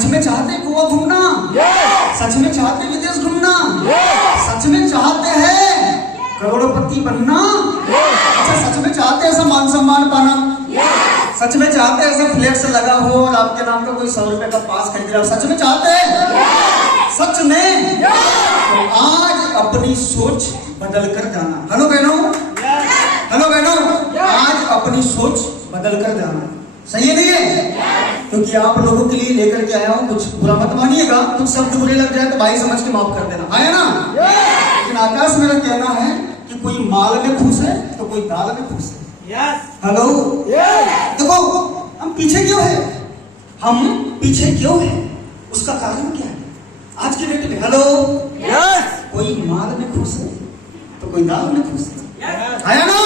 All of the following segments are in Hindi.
सच में चाहते गोवा घूमना? सच में चाहते विदेश घूमना? सच में चाहते हैं करोड़पति बनना? अच्छा, सच में चाहते ऐसा मान सम्मान पाना? सच में चाहते ऐसा फ्लेक्स लगा हो और आपके नाम का कोई 100 रुपए का पास खरीद रहा हो? सच में चाहते हैं? सच में? तो आज अपनी सोच बदल कर जाना। हेलो बहनों, हेलो बहनों, आज अपनी सोच बदल कर जाना। सही है नहीं है? क्योंकि आप लोगों के लिए लेकर के आया हूं, कुछ बुरा मत मानिएगा, कुछ शब्द बुरे लग जाए तो भाई समझ के माफ कर देना, है ना? लेकिन आकाश मेरा कहना है कि कोई माल में खुश है तो कोई दाल में खुश है। हेलो, देखो हम पीछे क्यों है? हम पीछे क्यों है? उसका कारण क्या है? आज की डेट में हेलो, कोई माल में खुश है तो कोई दाल में खुश है ना?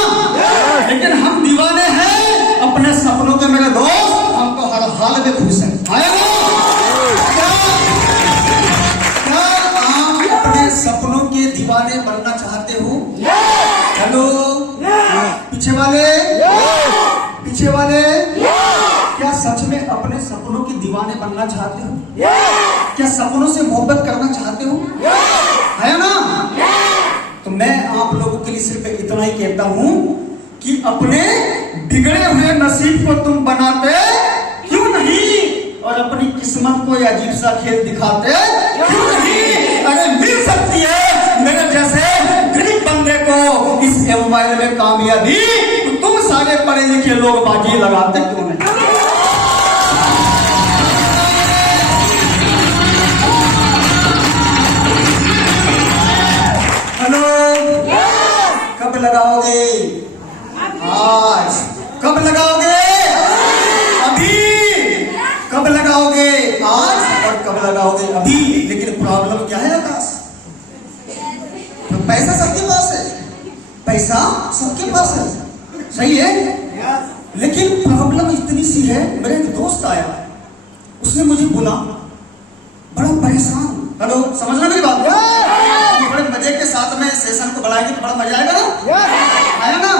लेकिन हम दीवाने हैं अपने सपनों के, मेरे दोस्त, हमको हर हाल में खुश है ना? क्या आप अपने सपनों के दीवाने बनना चाहते हो? हेलो, पीछे वाले, पीछे वाले, क्या सच में अपने सपनों के दीवाने बनना चाहते हो? क्या सपनों से मोहब्बत करना चाहते हो? है ना? तो मैं आप लोगों के लिए सिर्फ इतना ही कहता हूं कि अपने बिगड़े हुए नसीब को तुम बनाते क्यों नहीं, और अपनी किस्मत को अजीब सा खेल दिखाते क्यों नहीं? अगर मिल सकती है मेरे जैसे गरीब बंदे को इस मोबाइल में कामयाबी, तो तुम सारे पढ़े लिखे लोग बाजी लगाते क्यों नहीं? हेलो, कब लगाओगे? आज। कब लगाओगे? अभी। कब लगाओगे? आज। और कब लगाओगे? अभी। लेकिन प्रॉब्लम क्या है आकाश? तो पैसा सबके पास है, पैसा सबके पास है, सही है, लेकिन प्रॉब्लम इतनी सी है। मेरा एक दोस्त आया, उसने मुझे बोला बड़ा परेशान। हेलो, समझना मेरी बात? बड़े मजे के साथ में सेशन को बढ़ाएंगे तो बड़ा मजा आएगा ना? आया ना?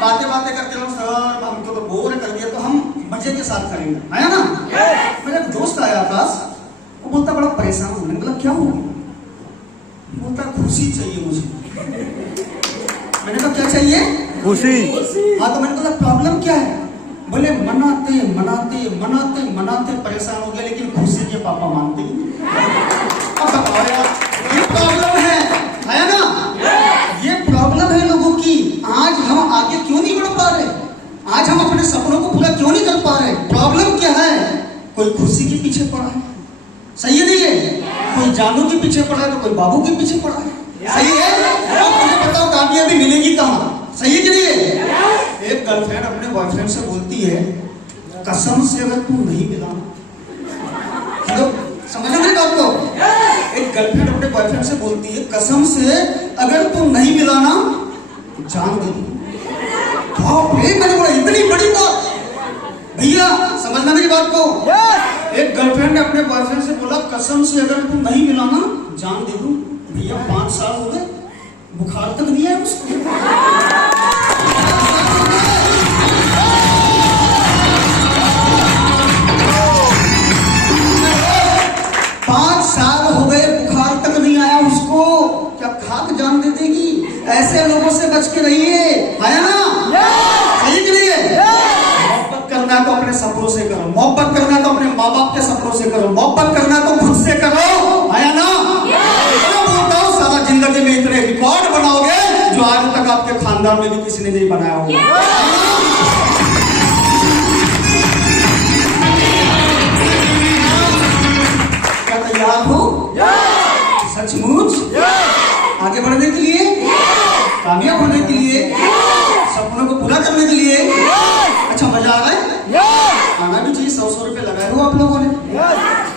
बातें बातें करते रहो सर, हमको तो बोर कर दिया, तो हम मजे के साथ करेंगे, आया ना? मेरा एक दोस्त आया आकाश, वो बोलता बड़ा परेशान हूं। मैंने बोला क्या हो? बोलता खुशी चाहिए मुझे। मैंने कहा क्या चाहिए? खुशी। हाँ, तो मैंने बोला प्रॉब्लम क्या है? बोले मनाते मनाते मनाते मनाते परेशान हो गया, लेकिन खुशी के पापा मानते ही। अब बताओ यार, ये प्रॉब्लम है ना? ये प्रॉब्लम है लोगों की। आज हम आगे क्यों नहीं बढ़ पा रहे? आज हम अपने सपनों को पूरा क्यों नहीं कर पा रहे? प्रॉब्लम क्या है? कोई खुशी के पीछे पड़ा है, सही है नहीं है? कोई जानू के पीछे पड़ा है तो कोई बाबू के पीछे पड़ा है, सही है? अब मुझे बताओ कामयाबी मिलेगी कहाँ? सही है कि नहीं है? एक गर्लफ्रेंड अपने बॉयफ्रेंड से बोलती है कसम से अगर तू नहीं मिलाना, हेलो समझो मेरी बात को? एक गर्लफ्रेंड अपने बॉयफ्रेंड से बोलती है कसम से अगर तू नहीं मिलाना जान दे दूं। बाप रे, मैंने बोला इतनी बड़ी बात? भैया समझना मेरी बात को? एक गर्लफ्रेंड ने अपने बॉयफ्रेंड से बोला कसम से अगर तू नहीं मिलाना जान दे दूं। भैया 5 साल हो गए, बुखार तक नहीं है उसको। 5 साल हो गए, बुखार तक नहीं आया उसको। क्या खाक जान दे देगी? ऐसे लोगों से बच के रहिए, है ना? सही के लिए मोहब्बत करना है तो अपने सपनों से करो, मोहब्बत करना है तो अपने माँ बाप के सपनों से करो, मोहब्बत करना है तो खुद से करो, है ना? बोलता हूँ सारा जिंदगी में इतने रिकॉर्ड बनाओगे जो आज तक आपके खानदान में भी किसी ने नहीं बनाया होगा। क्या तैयार हो? सचमुच आगे बढ़ने के लिए, कामयाब होने के लिए, सपनों को पूरा करने के लिए? अच्छा, मजा आ रहा है? आना भी चाहिए। 100 रुपए लगाए हो आप लोगों ने।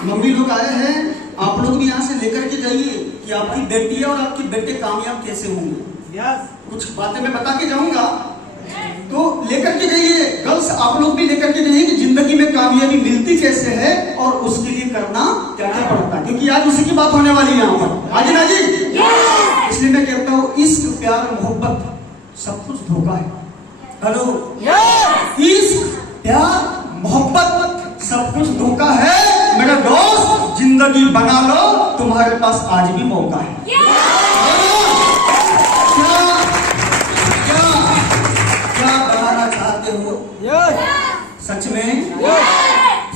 मम्मी लोग आए हैं, आप लोग भी यहाँ से लेकर के जाइए कि आपकी बेटी और आपके बेटे कामयाब कैसे होंगे। कुछ बातें मैं बता के जाऊंगा, तो लेकर के जाइए। गर्ल्स आप लोग भी लेकर के जाइए कि जिंदगी में कामयाबी मिलती कैसे है और उसके लिए करना क्या क्या पड़ता है, क्योंकि आज उसी की बात होने वाली है यहाँ पर। आगे ना जी, इसलिए मैं कहता हूँ इश्क प्यार मोहब्बत सब कुछ धोखा है। हेलो, इश्क प्यार मोहब्बत सब कुछ धोखा है मेरा तुम्हारे पास आज भी मौका है। क्या क्या क्या बनाना चाहते हो? सच में?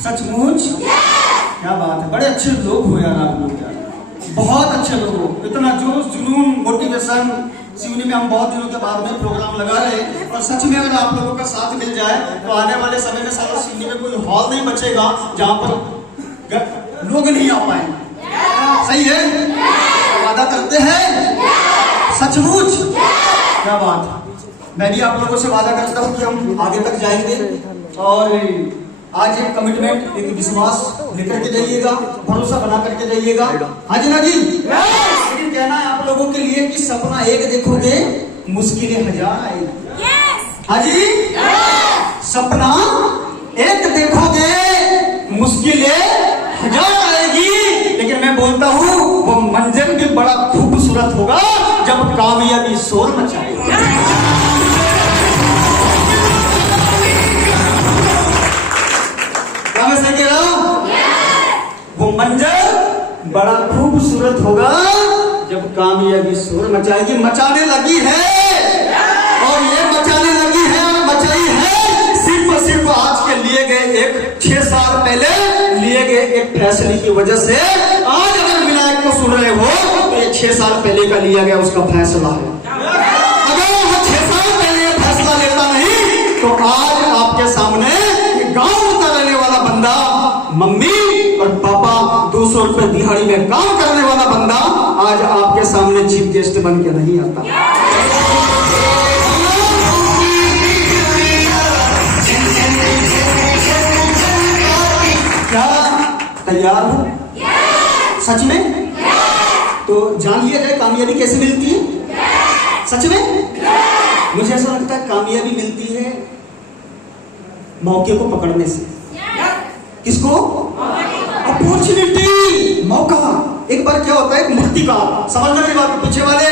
सचमुच? क्या बात है, बड़े अच्छे लोग हो यार आप लोग, यार बहुत अच्छे लोग हो। इतना जोश जुनून मोटिवेशन सिवनी में हम बहुत दिनों के बाद में प्रोग्राम लगा रहे हैं, और सच में अगर आप लोगों का साथ मिल जाए तो आने वाले समय में सारा सिवनी में कोई हॉल नहीं बचेगा जहां पर लोग नहीं आ पाएंगे। सही है? वादा करते हैं? सचमुच? क्या बात है, मैं भी आप लोगों से वादा करता हूँ कि हम आगे तक जाएंगे, और आज एक कमिटमेंट, एक विश्वास लेकर के जाइएगा, भरोसा बना करके जाइएगा। हाँ जी ना जी। लेकिन कहना है आप लोगों के लिए कि सपना एक देखोगे मुश्किलें हजार आएगी। हाँ जी। सपना एक देखोगे मुश्किलें हजार आएगी, लेकिन मैं बोलता हूँ वो मंजर भी बड़ा खूबसूरत होगा जब कामयाबी शोर मचाएगी। मैं सही कह रहा हूं? वो मंजर बड़ा खूबसूरत होगा जब कामयाबी शोर मचाएगी। मचाने लगी है, और ये मचाने लगी है और मचाई है सिर्फ और सिर्फ आज के लिए गए एक 6 साल पहले लिए गए एक फैसले की वजह से। आज अगर विनायक को सुन रहे हो तो ये 6 साल पहले का लिया गया उसका फैसला है। अगर वो 6 साल पहले फैसला लेता नहीं तो आज आपके सामने गांव का रहने वाला बंदा, मम्मी और पापा 200 रुपए दिहाड़ी में काम करने वाला बंदा आज आपके सामने चीफ गेस्ट बन के नहीं आता। क्या तैयार हो? सच में? तो जान लिया जाए कामयाबी कैसे मिलती है। सच में? मुझे ऐसा लगता है कामयाबी मिलती है मौके को पकड़ने से। किसको? अपॉर्चुनिटी, मौका। एक बार क्या होता है, एक मूर्तिकार, समझ रहे बात, पीछे वाले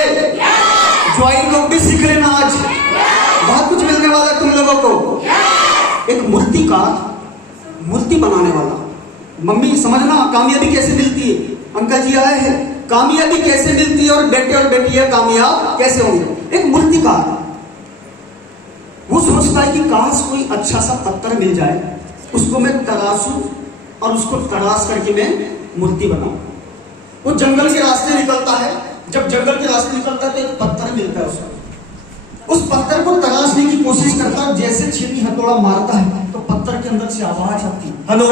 ज्वाइन लोग भी सीख लेना, आज बहुत कुछ मिलने वाला है तुम लोगों को। एक मूर्तिकार, मूर्ति बनाने वाला, मम्मी समझना कामयाबी कैसे मिलती है। अंकल जी आए हैं, कामयाबी कैसे मिलती है और बेटे और बेटियां कामयाब कैसे होंगे। एक मूर्तिकार वो सोचता है कि काश कोई अच्छा सा पत्थर मिल जाए, उसको मैं तराशूं और उसको तराश करके मैं मूर्ति बनाऊं। वो जंगल के रास्ते निकलता है, जब जंगल के रास्ते निकलता है तो एक पत्थर मिलता है उसको। उस पत्थर को तराशने की कोशिश करता है, जैसे छेनी हथौड़ा मारता है तो पत्थर के अंदर से आवाज आती है, हेलो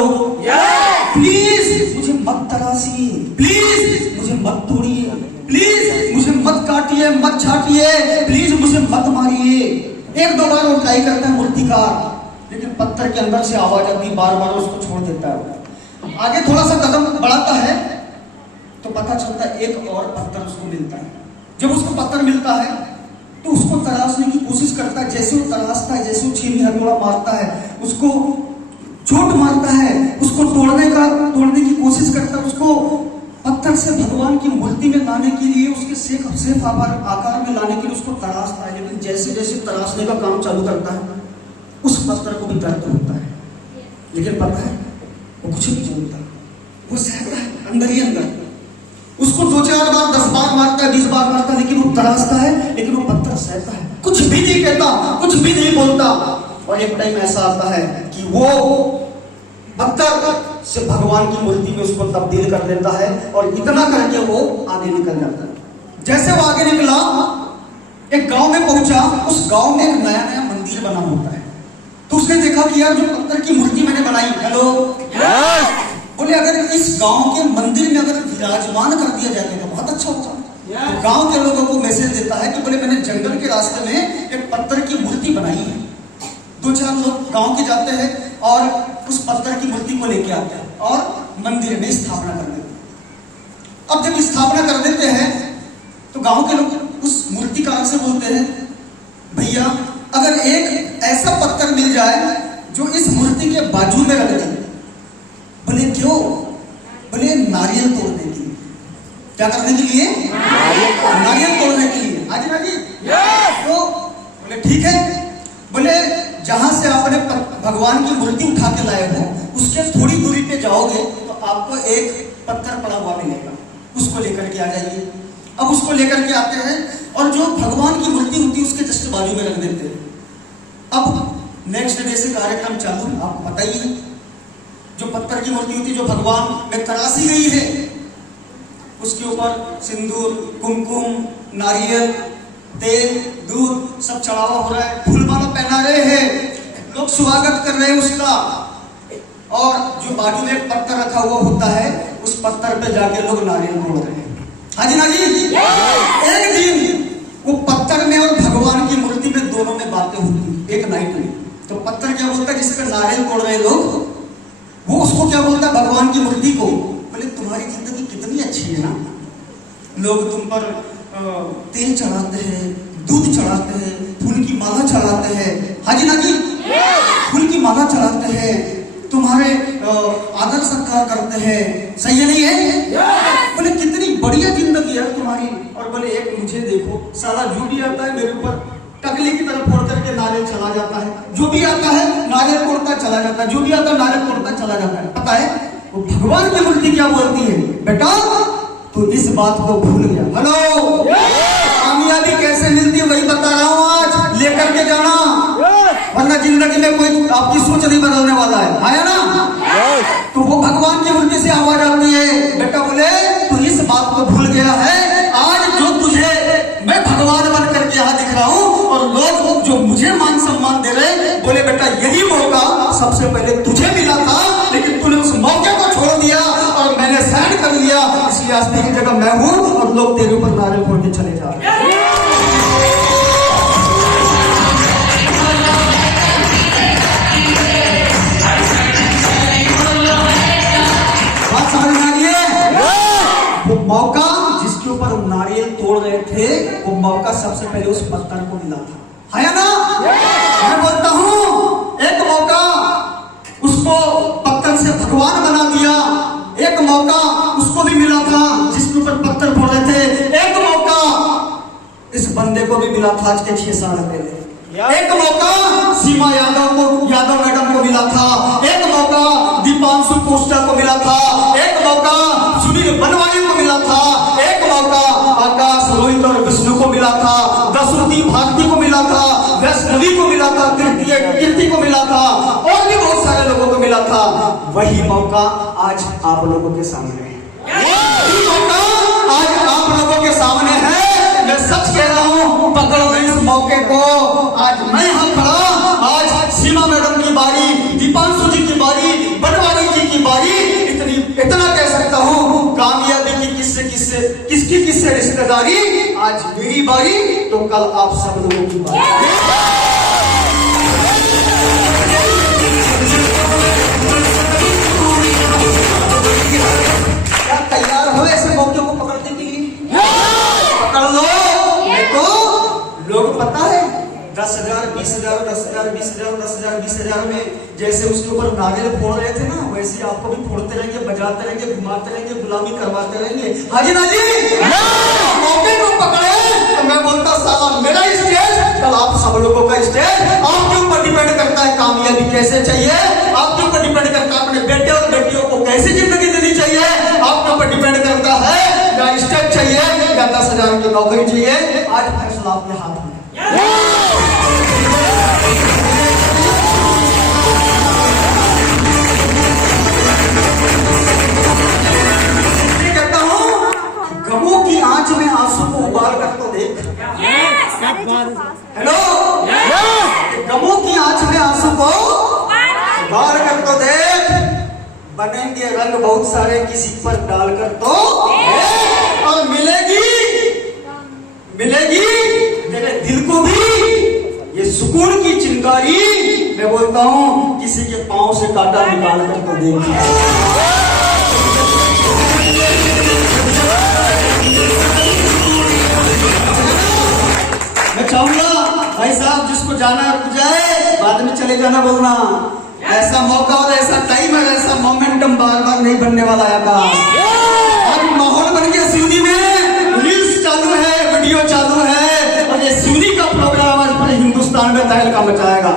प्लीज मुझे मत तराशिए, प्लीज मुझे मत तोड़िए, प्लीज मुझे मत काटिए, मत छाटिए, प्लीज मुझे मत मारिए। 1-2 बार वो ट्राई करता है मूर्तिकार, लेकिन पत्थर के अंदर से आवाज आती, बार बार उसको छोड़ देता है। आगे थोड़ा सा कदम बढ़ाता है तो पता चलता है एक और पत्थर उसको मिलता है। जब उसको पत्थर मिलता है तो उसको तराशने की कोशिश करता है, जैसे वो तराशता है, जैसे वो छीनी हथौड़ा मारता है, उसको चोट मारता है, उसको तोड़ने की कोशिश करता है, उसको पत्थर से भगवान की मूर्ति में लाने के लिए, उसके सेफ आकार में लाने के लिए उसको तराशता है। लेकिन जैसे जैसे तराशने का काम चालू करता है उस पत्थर को भी दर्द होता है, लेकिन पता है वो कुछ नहीं जानता, वो सहता है अंदर ही अंदर। उसको 2-4 बार 10 बार मारता है, 20 बार मारता है, लेकिन वो तराशता है, लेकिन वो पत्थर सहता है, कुछ भी नहीं कहता, कुछ भी नहीं बोलता। और एक टाइम ऐसा आता है कि वो पत्थर से भगवान की मूर्ति में उसको तब्दील कर देता है, और इतना करके वो आगे निकल जाता है। जैसे वो आगे निकला, एक गांव में पहुंचा, उस गांव में एक नया नया मंदिर बना होता है। तो उसने देखा कि यार जो पत्थर की मूर्ति मैंने बनाई, हेलो बोले अगर इस गांव के मंदिर में अगर विराजमान कर दिया जाए तो बहुत अच्छा होगा। तो गांव के लोगों को मैसेज देता है कि बोले मैंने जंगल के रास्ते में एक पत्थर की मूर्ति बनाई है। 2-4 लोग गांव के जाते हैं और उस पत्थर की मूर्ति को लेके आते हैं और मंदिर में स्थापना कर देते हैं। अब जब स्थापना कर देते हैं तो गांव के लोग उस मूर्तिकार से बोलते हैं, भैया अगर एक ऐसा पत्थर मिल जाए जो इस मूर्ति के बाजू में रख दे। बोले क्यों? बोले नारियल तोड़ने के लिए। क्या करने के लिए? नारियल तोड़ने के लिए। हाँ जी, हाँ जी। तो बोले ठीक है। बोले जहां से आपने भगवान की मूर्ति उठा के लाए हो उसके थोड़ी दूरी पे जाओगे तो आपको एक पत्थर पड़ा हुआ मिलेगा। उसको लेकर के आ जाइए। अब उसको लेकर के आते हैं और जो भगवान की मूर्ति होती है उसके जस्ट बाजू में रख देते हैं। अब नेक्स्ट डे से कार्यक्रम चालू, आपको पता ही है। जो पत्थर की मूर्ति होती है जो भगवान में तराशी गई है, उसके ऊपर सिंदूर, कुमकुम, नारियल, तेल, दूध सब चढ़ावा हो रहा है, फूल माला पहना रहे हैं, लोग स्वागत कर रहे हैं उसका। और जो बाजू में एक पत्थर रखा हुआ होता है, उस पत्थर पे जाके लोग नारियल तोड़ रहे हैं। हाँ जी ना जी। एक दिन वो पत्थर में और भगवान की मूर्ति में दोनों में बातें होती, एक नाइट में। तो पत्थर क्या बोलता है, जिस पे नारियल तोड़ रहे लोग, वो उसको क्या बोलता है, भगवान की मूर्ति को, बोले तुम्हारी जिंदगी कितनी अच्छी है ना, लोग तुम पर तेल चढ़ाते हैं, दूध चढ़ाते हैं, फूल की माला चढ़ाते हैं। हाँ जी ना जी। फूल की माला चढ़ाते हैं, तुम्हारे आदर सत्कार करते हैं, सही है नहीं है? बोले कितनी बढ़िया जिंदगी है तुम्हारी। और बोले एक मुझे देखो, साला जो भी आता है मेरे ऊपर टकली की तरफ फोड़ करके नारियल चला जाता है, जो भी आता है नारियल तोड़ता चला जाता है, जो भी आता है नारियल तोड़ता चला जाता है। पता है वो भगवान की मूर्ति क्या बोलती है, बेटा तो इस बात को भूल गया। हेलो, कामयाबी कैसे मिलती है वही बता रहा हूँ आज, लेकर के जाना, वरना जिंदगी में कोई आपकी सोच नहीं बदलने वाला है। आया ना? तो वो भगवान की मूर्ति से आवाज आती है, बेटा बोले तू इस बात को भूल गया है, आज जो तुझे मैं भगवान बन करके यहाँ दिख रहा हूँ और लोग जो मुझे मान सम्मान दे रहे, बोले बेटा यही मौका सबसे पहले तुझे मिला था, लेकिन तूने उस मौके को छोड़ दिया और मैंने साइन कर लिया, इसलिए आज तेरी जगह मैं हूँ और लोग तेरे ऊपर नारियल फोड़ के चले जा रहे हैं। वो मौका जिसके ऊपर नारियल तोड़ रहे थे, वो मौका सबसे पहले उस पत्थर को मिला था। है ना? मैं बोलता हूँ एक मौका उसको पत्थर से भगवान बना दिया, एक मौका उसको भी मिला था जिसके ऊपर पत्थर फोड़ रहे थे, एक मौका इस बंदे को भी मिला था आज के 6 साल पहले, एक मौका सीमा यादव मैडम को मिला था, एक मौका दीपांशु कोस्टा को मिला था, एक मौका सुनील बनवारी को मिला था, एक मौका आकाश रोहित और विष्णु को मिला था, दशरथी भारती को मिला था, वैष्णवी को मिला था, कीर्ति को मिला था, और भी बहुत सारे लोगों को मिला था। वही मौका आज आप लोगों के सामने है, वही मौका आज आप लोगों के सामने है। मैं सच कह रहा हूँ, पकड़ो इस मौके को। आज मैं यहाँ खड़ा, आज सीमा मैडम की बारी, दीपांशु जी की बारी, बनवारी जी की बारी, इतना कह सकता हूँ कामयाबी की किसकी किससे रिश्तेदारी, आज मेरी बारी तो कल आप सब लोगों की बारी। क्या तैयार हो ऐसे मौके को पकड़ने के लिए? पकड़ लो। देखो लोग पता है 10,000, 20,000, 10,000, 20,000, 10,000, 20,000 में जैसे उसके ऊपर नारियल फोड़ रहे थे ना, वैसे आपको भी फोड़ते रहेंगे, बजाते रहेंगे, घुमाते रहेंगे, गुलामी करवाते रहेंगे। हाजी ना जी, मौके को पकड़े तो मैं बोलता साला मेरा स्टेज, कल आप सब लोगों का स्टेज। आपके ऊपर डिपेंड करता है कामयाबी कैसे चाहिए, आपके ऊपर डिपेंड करता है अपने बेटे और बेटियों को कैसी जिंदगी देनी चाहिए, आपके ऊपर डिपेंड करता है या स्टेज चाहिए या 10,000 की नौकरी चाहिए। आज फैसला आपके हाथ में। कहता हूँ गमों की आंच में आंसू को उबाल कर तो देख। हेलो, गमों की आंच में आंसू को उबाल कर तो देख, बनेंगे रंग बहुत सारे किसी पर डालकर तो, और मिलेगी मेरे दिल को भी ये सुकून की चिंगारी। मैं बोलता हूँ किसी के पांव से कांटा निकाल कर तो देख। मैं चाहूंगा भाई साहब जिसको जाना है रुक जाए, बाद में चले जाना बोलना। ऐसा मौका और ऐसा टाइम और ऐसा मोमेंटम बार बार नहीं बनने वाला है का। और माहौल बन गया सिवनी में, रील्स चालू है, वीडियो चालू है, और ये सिवनी का प्रोग्राम आज पूरे हिंदुस्तान में तहलका मचाएगा।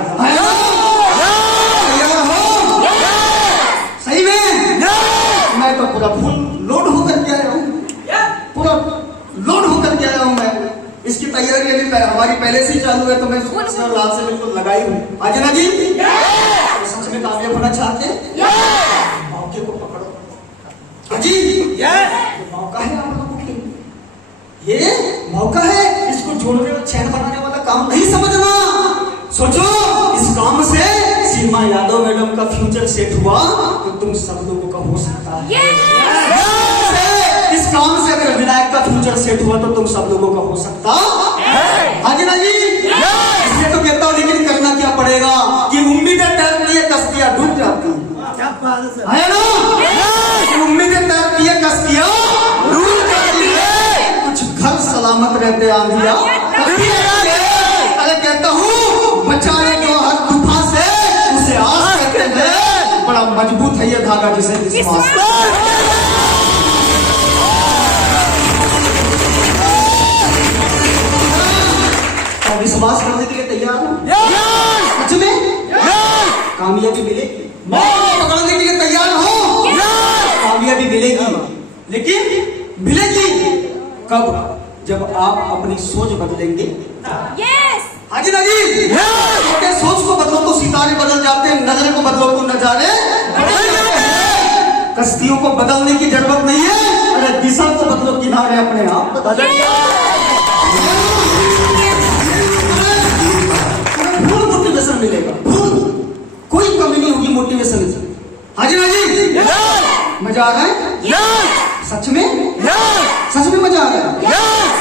सही में मैं तो पूरा फुल लोड होकर के आया हूँ। हमारी पहले से ही चालू है, तो मैं सुबह और रात से बिल्कुल लगाई हूँ। आजना जी तो सच में कामयाब होना चाहते हैं, मौके को पकड़ो। हाँ जी, मौका है आप लोगों के लिए, ये मौका है। इसको जोड़ने और चैन बनाने वाला काम नहीं समझना। सोचो, इस काम से सीमा यादव मैडम का फ्यूचर सेट हुआ तो तुम सब लोगों का हो सकता है। इस काम से अगर विनायक का फ्यूचर सेट हुआ तो तुम सब लोगों का हो सकता है। हाँ जी ना जी, इसलिए तो कहता हूँ, लेकिन करना क्या पड़ेगा कि उम्मीदें तैरती है, कश्तियां डूब जाती है ना। उम्मीदें तैरती है, कश्तियां डूब जाती है, कुछ घर सलामत रहते आंधिया। अरे कहता हूँ, बचाने को हर तूफान से उसे आस कहते हैं। बड़ा मजबूत है ये धागा जिसे विश्वास। विश्वास करने के लिए तैयार हो? सच में कामयाबी मिलेगी। पकड़ने के लिए तैयार हो? कामयाबी मिलेगी, लेकिन मिलेगी कब? जब आप अपनी सोच बदलेंगे। हाँ जी ना जी, छोटे सोच को बदलो तो सितारे बदल जाते हैं, नजर को बदलो तो नजारे बदल जाते हैं। कश्तियों को बदलने की जरूरत नहीं है, अरे दिशा को बदलो, किनारे अपने आप बदल जाएंगे। मोटिवेशन मिलेगा, कोई कमी नहीं होगी मोटिवेशन से। हाँ जी ना जी, मजा आ रहा है? सच में सच में मजा आ रहा है?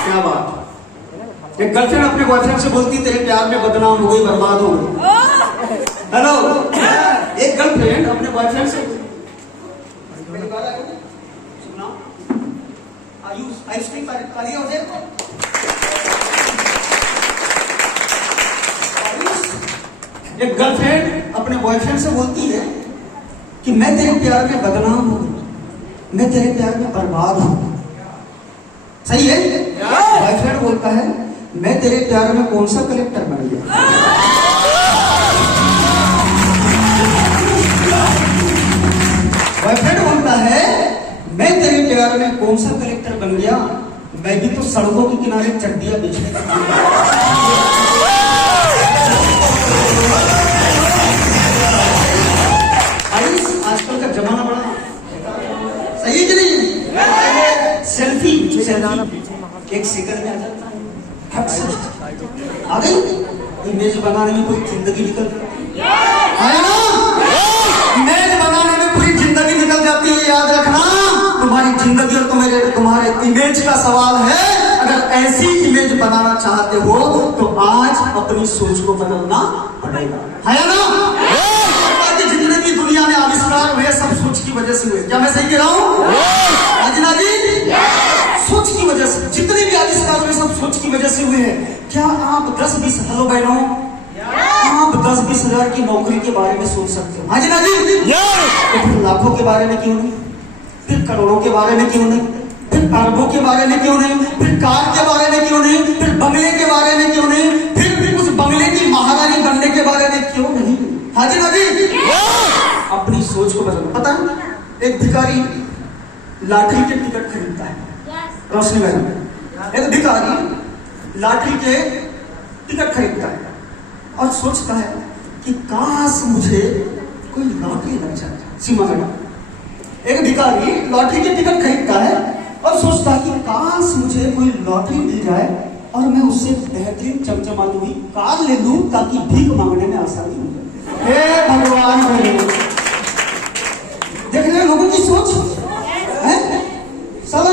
क्या बात। एक गर्लफ्रेंड अपने बॉयफ्रेंड से बोलती, तेरे प्यार में बदनाम हो गई, बर्बाद हो गई। हेलो, एक गर्लफ्रेंड अपने बॉयफ्रेंड से सुना, आयुष तालियां हो जाए। एक गर्लफ्रेंड अपने बॉयफ्रेंड से बोलती है कि मैं तेरे प्यार में बदनाम हूं, मैं तेरे प्यार में बर्बाद हूं। सही है? बॉयफ्रेंड बोलता है, मैं तेरे प्यार में कौन सा कलेक्टर बन गया। बॉयफ्रेंड बोलता है, मैं तेरे प्यार में कौन सा कलेक्टर बन गया, मैं भी तो सड़कों के किनारे चड्डियां बेचने का। आजकल का जमाना बड़ा सही है कि नहीं? सेल्फी एक सेकंड में आ जाता है, हट से आ गई। इमेज बनाने में पूरी जिंदगी निकल जाती है ना, इमेज बनाने में पूरी जिंदगी निकल जाती है। याद रखना, तुम्हारी जिंदगी और तुम्हारे इमेज का सवाल है। अगर ऐसी इमेज बनाना चाहते हो तो आज अपनी सोच को बदलना पड़ेगा, है ना? जितने भी दुनिया में आविष्कार हुए सब सोच की वजह से हुए। क्या मैं सही कह रहा हूँ? राजना जी, सोच की वजह से जितने भी आविष्कार हुए सब सोच की वजह से हुए हैं। क्या आप 10-20 हेलो बहनों, आप 10-20 हजार की नौकरी के बारे में सोच सकते हो? राजना जी, तो फिर लाखों के बारे में क्यों नहीं, फिर करोड़ों के बारे में क्यों नहीं, फिर अरबों के बारे में क्यों नहीं, फिर कार के बारे में क्यों नहीं, फिर बंगले के बारे में क्यों नहीं, फिर उस बंगले की महारानी बनने के बारे में क्यों नहीं? हाँ जी ना जी, अपनी सोच को बदलो। पता है, एक भिखारी लाटरी के टिकट खरीदता है, रोशनी भाई, एक भिखारी लाटरी के टिकट खरीदता है और सोचता है कि काश मुझे कोई लॉटरी लग जाए। सीमा मैडम, एक भिखारी लॉटरी के टिकट खरीदता है और सोचता है कि काश मुझे कोई लॉटरी मिल जाए और मैं उससे बेहतरीन चमचमाती हुई कार ले लूं ताकि भीख मांगने में आसानी हो जाए। हे भगवान, देख रहे लोगों की सोच है। साला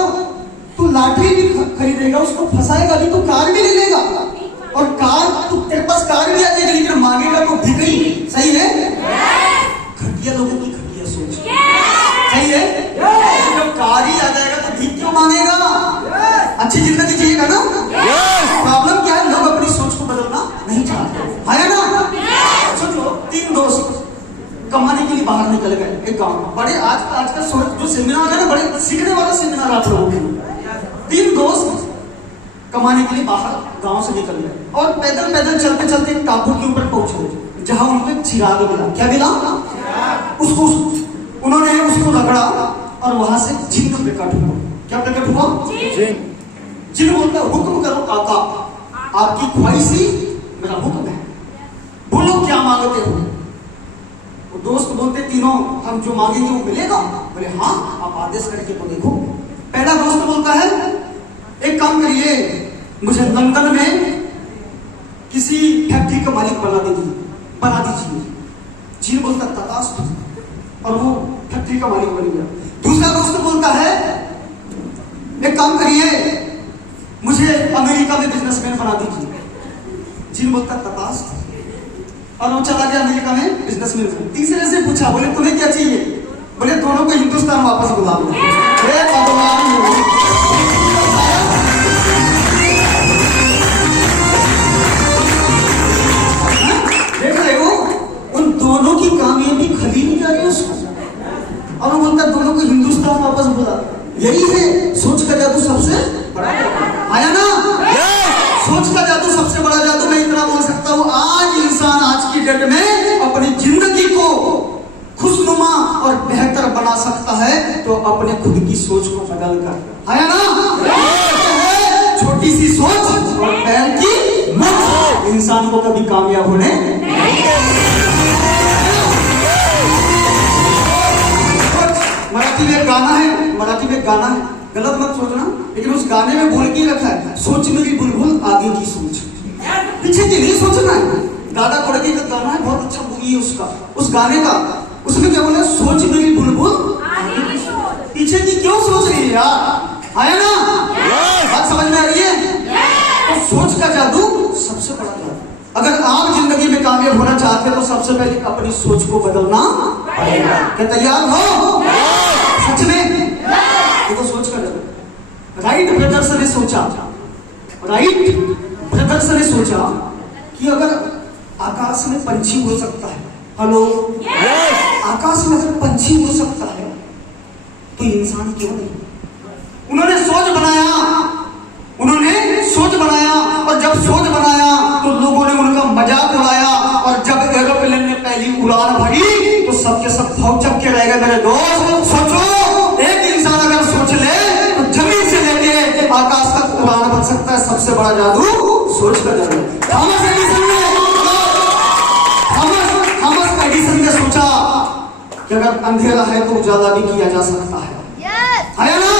तू लाटरी भी खरीदेगा, उसको फंसाएगा भी, तो कार भी ले लेगा और कार तू, तेरे पास कार भी आ जाएगी, लेकिन मांगेगा तो भीख ही। सही है? घटिया लोगों की घटिया सोच। सही है? जब कार ही आ जाएगा तो भीख क्यों मांगेगा? अच्छी जिंदगी जिएगा ना। प्रॉब्लम क्या है, लोग अपनी सोच को बदलना नहीं चाहते, है ना? सोचो, 3 दोस्त कमाने के लिए बाहर निकल गए एक गांव में। बड़े आज का जो सेमिनार है ना, बड़े सीखने वाला सेमिनार आप लोगों के। 3 दोस्त कमाने के लिए बाहर गांव से निकल गए और पैदल पैदल चलते चलते एक टापू के ऊपर पहुंचे, जहां उनको चिराग मिला। क्या मिला? उसको उन्होंने उसको रगड़ा और वहां से जिन्न प्रकट हुआ। क्या प्रकट हुआ? जिन्न बोलता, हुक्म करो काका, आपकी ख्वाहिश ही मेरा हुक्म है, बोलो क्या मांगते हो। वो दोस्त बोलते तीनों हम जो मांगेंगे वो मिलेगा। बोले हाँ, आप आदेश करके तो देखो। पहला दोस्त बोलता है एक काम करिए, मुझे लंदन में किसी फैक्ट्री का मालिक बना दीजिए। चीन बोलता तथास्तु, और वो फैक्ट्री का मालिक बन गया। दूसरा दोस्त बोलता है एक काम करिए, मुझे अमेरिका में बिजनेसमैन बना दीजिए। चीन बोलता तथास्तु, और वो चला गया अमेरिका में बिजनेसमैन। तीसरे से पूछा, बोले तुम्हें क्या चाहिए? बोले दोनों को हिंदुस्तान वापस बुला लो। हे भगवान, देख रहे हो उन दोनों की कामयाबी खली नहीं जा रही उसको, और वो बोलता दोनों को हिंदुस्तान वापस बुला। यही है सोच का जादू, सबसे बड़ा आया ना। सोच का जादू सबसे बड़ा जादू। मैं इतना बोल सकता हूँ, आज इंसान आज की डेट में अपनी जिंदगी को खुशनुमा और बेहतर बना सकता है तो अपने खुद की सोच को बदल कर। आया ना। छोटी सी सोच और पैर की मत इंसान को कभी कामयाब होने मराठी में गाना है, गलत मत सोचना, लेकिन उस गाने में बोल के रखा है, सोच मेरी बुलबुल आगे की सोच, पीछे की नहीं सोचना है। दादा कोड़के का गाना है, बहुत अच्छा मूवी है उसका, उस गाने का। उसमें क्या बोला? सोच मेरी बुलबुल पीछे की क्यों सोच रही है यार। आया ना, बात समझ में आ रही है? तो सोच का जादू सबसे बड़ा जादू। अगर आप जिंदगी में कामयाब होना चाहते हैं तो सबसे पहले अपनी सोच को बदलना पड़ेगा। क्या तैयार हो? सच में तो सोच कर राइट ब्रदर्स ने सोचा कि अगर आकाश में पंछी उड़ सकता है, हेलो, आकाश में अगर पंछी उड़ सकता है तो इंसान क्यों नहीं? उन्होंने सोच बनाया, और जब सोच बनाया तो लोगों ने उनका मजाक उड़ाया, और जब एरोप्लेन ने पहली उड़ान भरी तो सबके सब भौचक के रह गए। मेरे दोस्त सोचो, एक इंसान अगर सोच ले तो जमीन से लेके आकाश तक उड़ान भर सकता है। सबसे बड़ा जादू सोच का जादू। थॉमस एडिसन ने सोचा कि अगर अंधेरा है तो उजाला भी किया जा सकता है। आया ना?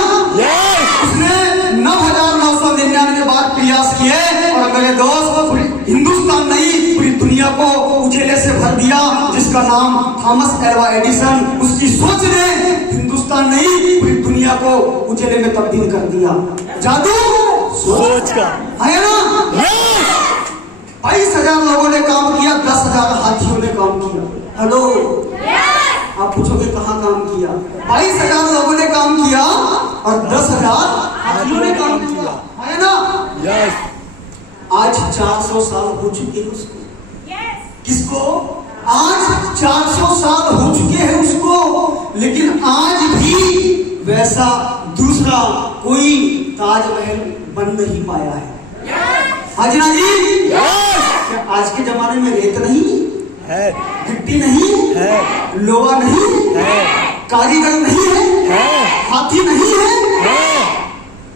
उसने 9,999 बार प्रयास किए, और मेरे दोस्त हिंदुस्तान नहीं पूरी दुनिया को उजेले से भर दिया, जिसका नाम थॉमस एल्वा एडिसन। उसकी सोच ने हिंदुस्तान नहीं पूरी दुनिया को उजेले में तब्दील कर दिया। जादू सोच का। आया ना? 22,000 लोगों ने काम किया, 10,000 हाथियों ने काम किया। हेलो, आप पूछोगे कहाँ काम किया? 22,000 लोगों ने काम किया और 10,000 हाथियों ने काम किया। है ना? आज 400 साल हो चुके हैं उसको। किसको? आज 400 साल हो चुके हैं उसको, लेकिन आज भी वैसा दूसरा कोई ताजमहल बन नहीं पाया है। हाजिना जी, क्या आज के जमाने में रेत नहीं है, गिट्टी नहीं है, लोहा नहीं है, कारीगर नहीं है, हाथी नहीं है?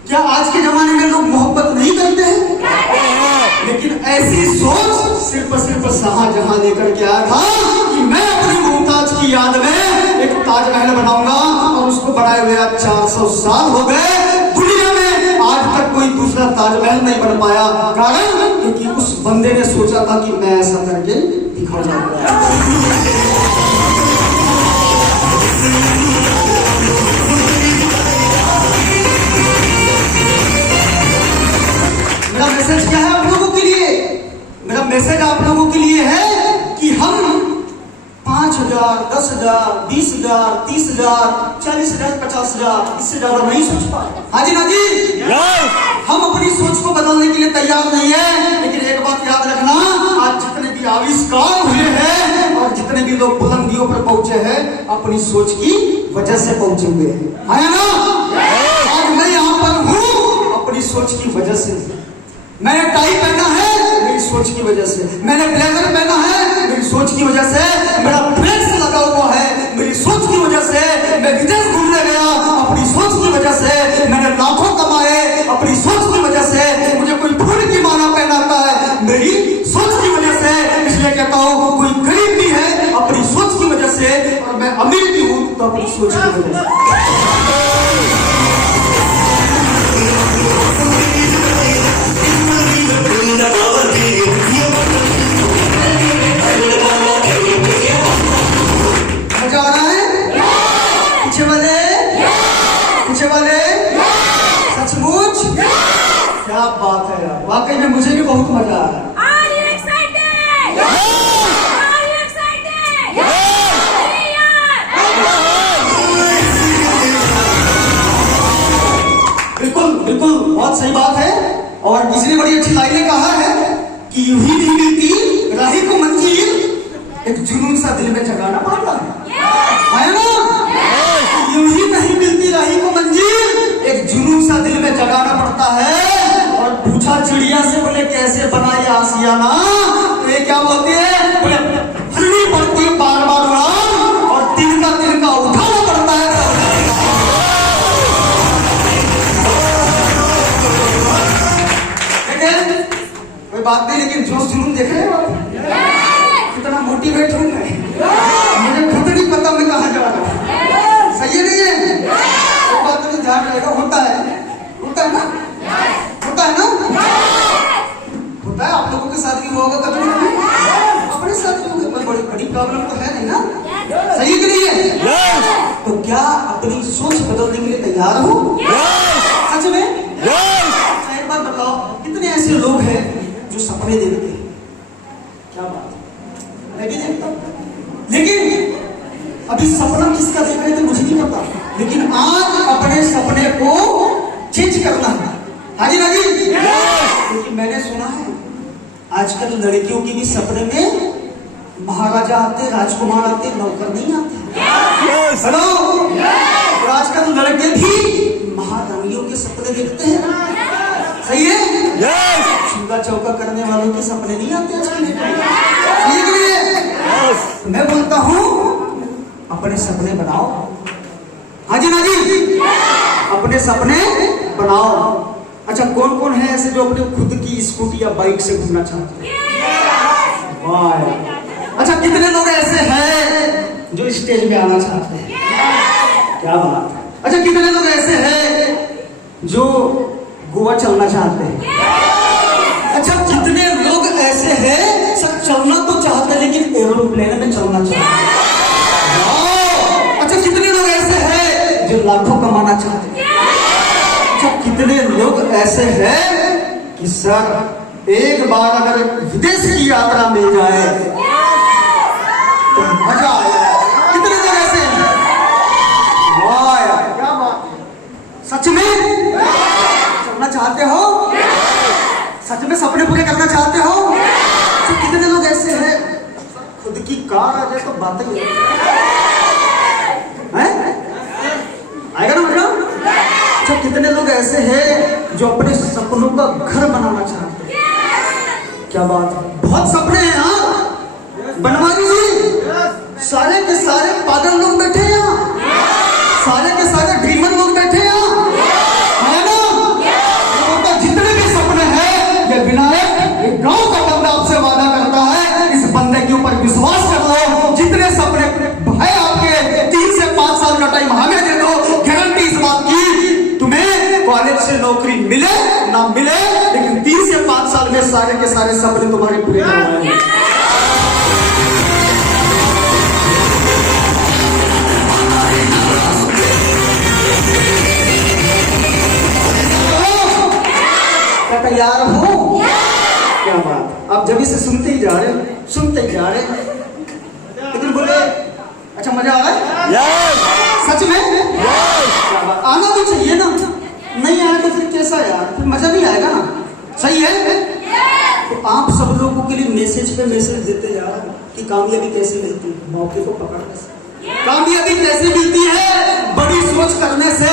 क्या आज के जमाने में लोग मोहब्बत नहीं करते हैं? लेकिन ऐसी सोच सिर्फ शाहजहां लेकर के आया था कि मैं अपनी मुमताज की याद में एक ताजमहल बनाऊंगा, और उसको बनाए हुए 400 साल हो गए। दुनिया में आज तक कोई दूसरा ताजमहल नहीं बन पाया। कारण क्योंकि उस बंदे ने सोचा था कि मैं ऐसा करके दिखाऊंगा। मेरा मैसेज क्या है आप लोगों के लिए? मेरा मैसेज आप लोगों के लिए है कि हम 5,000, 10,000, 20,000, 30,000, 40,000, 50,000 इससे ज्यादा नहीं सोच पाए। हाँ जी ना जी, हम अपनी सोच को बदलने के लिए तैयार नहीं है। लेकिन एक बात याद रखना, आज जितने भी आविष्कार हुए हैं और जितने भी लोग बुलंदियों पर पहुंचे हैं, अपनी सोच की वजह से पहुंचे हुए हैं। है ना? आज मैं यहाँ पर हूँ अपनी सोच की वजह से। मैंने टाई पहना है मेरी सोच की वजह से, मैंने ब्लेजर पहना है मेरी सोच की वजह से, मेरा फ्लेक्स लगा हुआ है मेरी सोच की वजह से, मैं विदेश घूमने गया अपनी सोच की वजह से, मैंने लाखों कमाए अपनी सोच की वजह से, मुझे कोई फूल की माला पहनाता पीछे वाले सचमुच क्या बात है यार, वाकई में मुझे भी बहुत मजा आ रहा है। बिल्कुल बिल्कुल, बहुत सही बात है। और इसने बड़ी अच्छी लाइनें कहा है कि यूं ही नहीं मिलती राही को मंजिल, एक जुनून सा दिल में जगाना पड़ता है ना। यूं ही नहीं मिलती राही को मंजिल, एक जुनून सा दिल में जगाना पड़ता है। और पूछा चिड़िया से, बोले कैसे बनाई आसियाना, तो ये क्या बोलते हैं, बोले हल्ली पड़ती है बार बार उड़ान, और तिनका उठाना पड़ता है। कोई बात नहीं, लेकिन जोश जुनून देख रहे हो कितना मोटिवेट हूं मैं, मुझे खुद नहीं पता मैं कहाँ जा रहा हूँ। सही है नहीं है, वो बात नहीं, ध्यान रहेगा। होता है ना, होता है ना, होता है। आप लोगों के साथ भी होगा कभी कभी, अपने साथ भी होगा। कोई बड़ी प्रॉब्लम तो है नहीं ना, सही कि नहीं है? तो क्या अपनी सोच बदलने के लिए तैयार हो? सच में एक बात बताओ, कितने ऐसे लोग हैं जो सपने देखते हैं? क्या बात है, मैं भी देखता हूं, लेकिन अभी सपना किसका देख रहे थे मुझे नहीं पता, लेकिन आज अपने सपने को चेंज करना है। हाँ जी, लेकिन मैंने सुना है आजकल लड़कियों की भी सपने में महाराजा आते, राजकुमार आते, नौकर नहीं आते। हेलो, और आजकल लड़के भी महारानियों के सपने देखते हैं। सही है, चूल्हा चौका करने वालों के सपने नहीं आते आजकल। मैं बोलता हूं अपने सपने बनाओ। हाँ जी, अपने सपने बनाओ। अच्छा, कौन कौन है ऐसे जो अपने खुद की स्कूटी या बाइक से घूमना चाहते हैं? वाह। अच्छा, कितने लोग ऐसे हैं जो स्टेज पे आना चाहते हैं? क्या बात है। अच्छा, कितने लोग ऐसे हैं जो गोवा चलना चाहते हैं? अच्छा, कितने लोग ऐसे हैं सब चलना तो चाहते हैं लेकिन एरोप्लेन में चलना चाहते हैं? अच्छा, कितने लोग ऐसे हैं जो लाखों कमाना चाहते हैं? अच्छा, कितने लोग ऐसे हैं कि सर एक बार अगर विदेश की यात्रा मिल जाए तो मजा आए? कितने लोग ऐसे हैं? वाह यार, क्या बात है। सच में चलना चाहते हो? सच में सपने पूरे करना चाहते हो? तो कितने लोग ऐसे हैं खुद की कार आ जाए तो बात ही आएगा ना मजा? अच्छा, कितने लोग ऐसे हैं जो अपने सपनों का घर बनाना चाहते हैं? क्या बात है, बहुत सपने हैं। हाँ, बनवा दीजिए। सारे के सारे पागल लोग बैठे हैं यहाँ, सारे के सारे ड्रीमर लोग बैठे हैं यहाँ, है ना? तो जितने भी सपने हैं, ये विनायक, ये गांव का बंदा आपसे वादा करता है, इस बंदे के ऊपर विश्वास कर लो। जितने सपने है आपके, 3 से 5 साल का टाइम हमें दे दो, गारंटी इस बात की, तुम्हें कॉलेज से नौकरी मिले ना मिले, लेकिन 3 से 5 साल में सारे के सारे सपने तुम्हारे पूरे करवाएंगे। तैयार हो? क्या बात, आप जब से सुनते ही जा रहे, लेकिन बोले अच्छा मजा आ रहा है? सच में आना भी चाहिए ना, नहीं आया तो फिर कैसा यार, फिर मजा नहीं आएगा ना। सही है। तो आप सब लोगों के लिए मैसेज पे मैसेज देते यार कि कामयाबी कैसे मिलती है, मौके को पकड़ने से। कामयाबी कैसे मिलती है? बड़ी सोच करने से।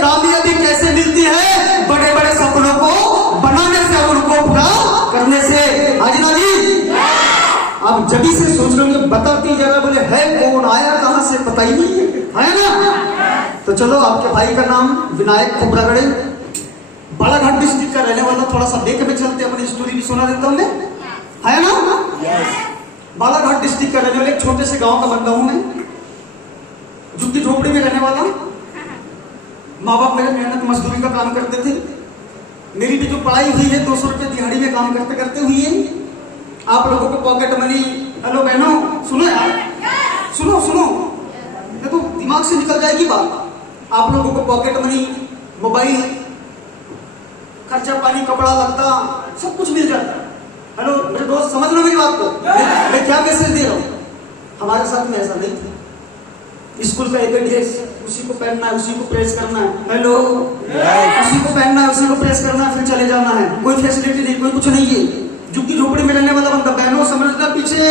कामयाबी कैसे मिलती है? बड़े बड़े सपनों को बनाने से और उनको पूरा करने से। आजना जी, आप जब से सोच रहे होंगे बताती जरा, बोले है कौन, आया कहां से, पता ही नहीं है ना? तो चलो, आपके भाई का नाम विनायक खोबरागढ़े, बालाघाट डिस्ट्रिक्ट का रहने वाला। थोड़ा सा देख में चलते, अपनी स्टोरी भी सुना देता हूं मैं, है ना? बालाघाट डिस्ट्रिक्ट का रहने वाले एक छोटे से गांव का बंदा हूं मैं, झुग्गी झोपड़ी में रहने वाला। माँ बाप मेरे मेहनत मजदूरी का काम करते थे। मेरी भी जो पढ़ाई हुई है 200 रुपये दिहाड़ी में काम करते करते हुई है। आप लोगों को पॉकेट मनी, हेलो बहनों, सुनो यार, सुनो, देखो दिमाग से निकल जाएगी बात। आप लोगों को पॉकेट मनी, मोबाइल, खर्चा पानी, कपड़ा लगता, सब कुछ मिल जाता है। हेलो मेरे दोस्त, समझ लो मेरी बात को। मैं क्या मैसेज दे रहा हूँ? हमारे साथ में ऐसा नहीं था। स्कूल का एक ड्रेस, उसी को पहनना है, उसी को प्रेस करना है। हेलो, उसी को पहनना है, उसी को प्रेस करना है, फिर चले जाना है। कोई फैसिलिटी नहीं, कोई कुछ नहीं है। झुग्गी झोपड़ी में रहने वाला बंदा, बहनों समझना पीछे।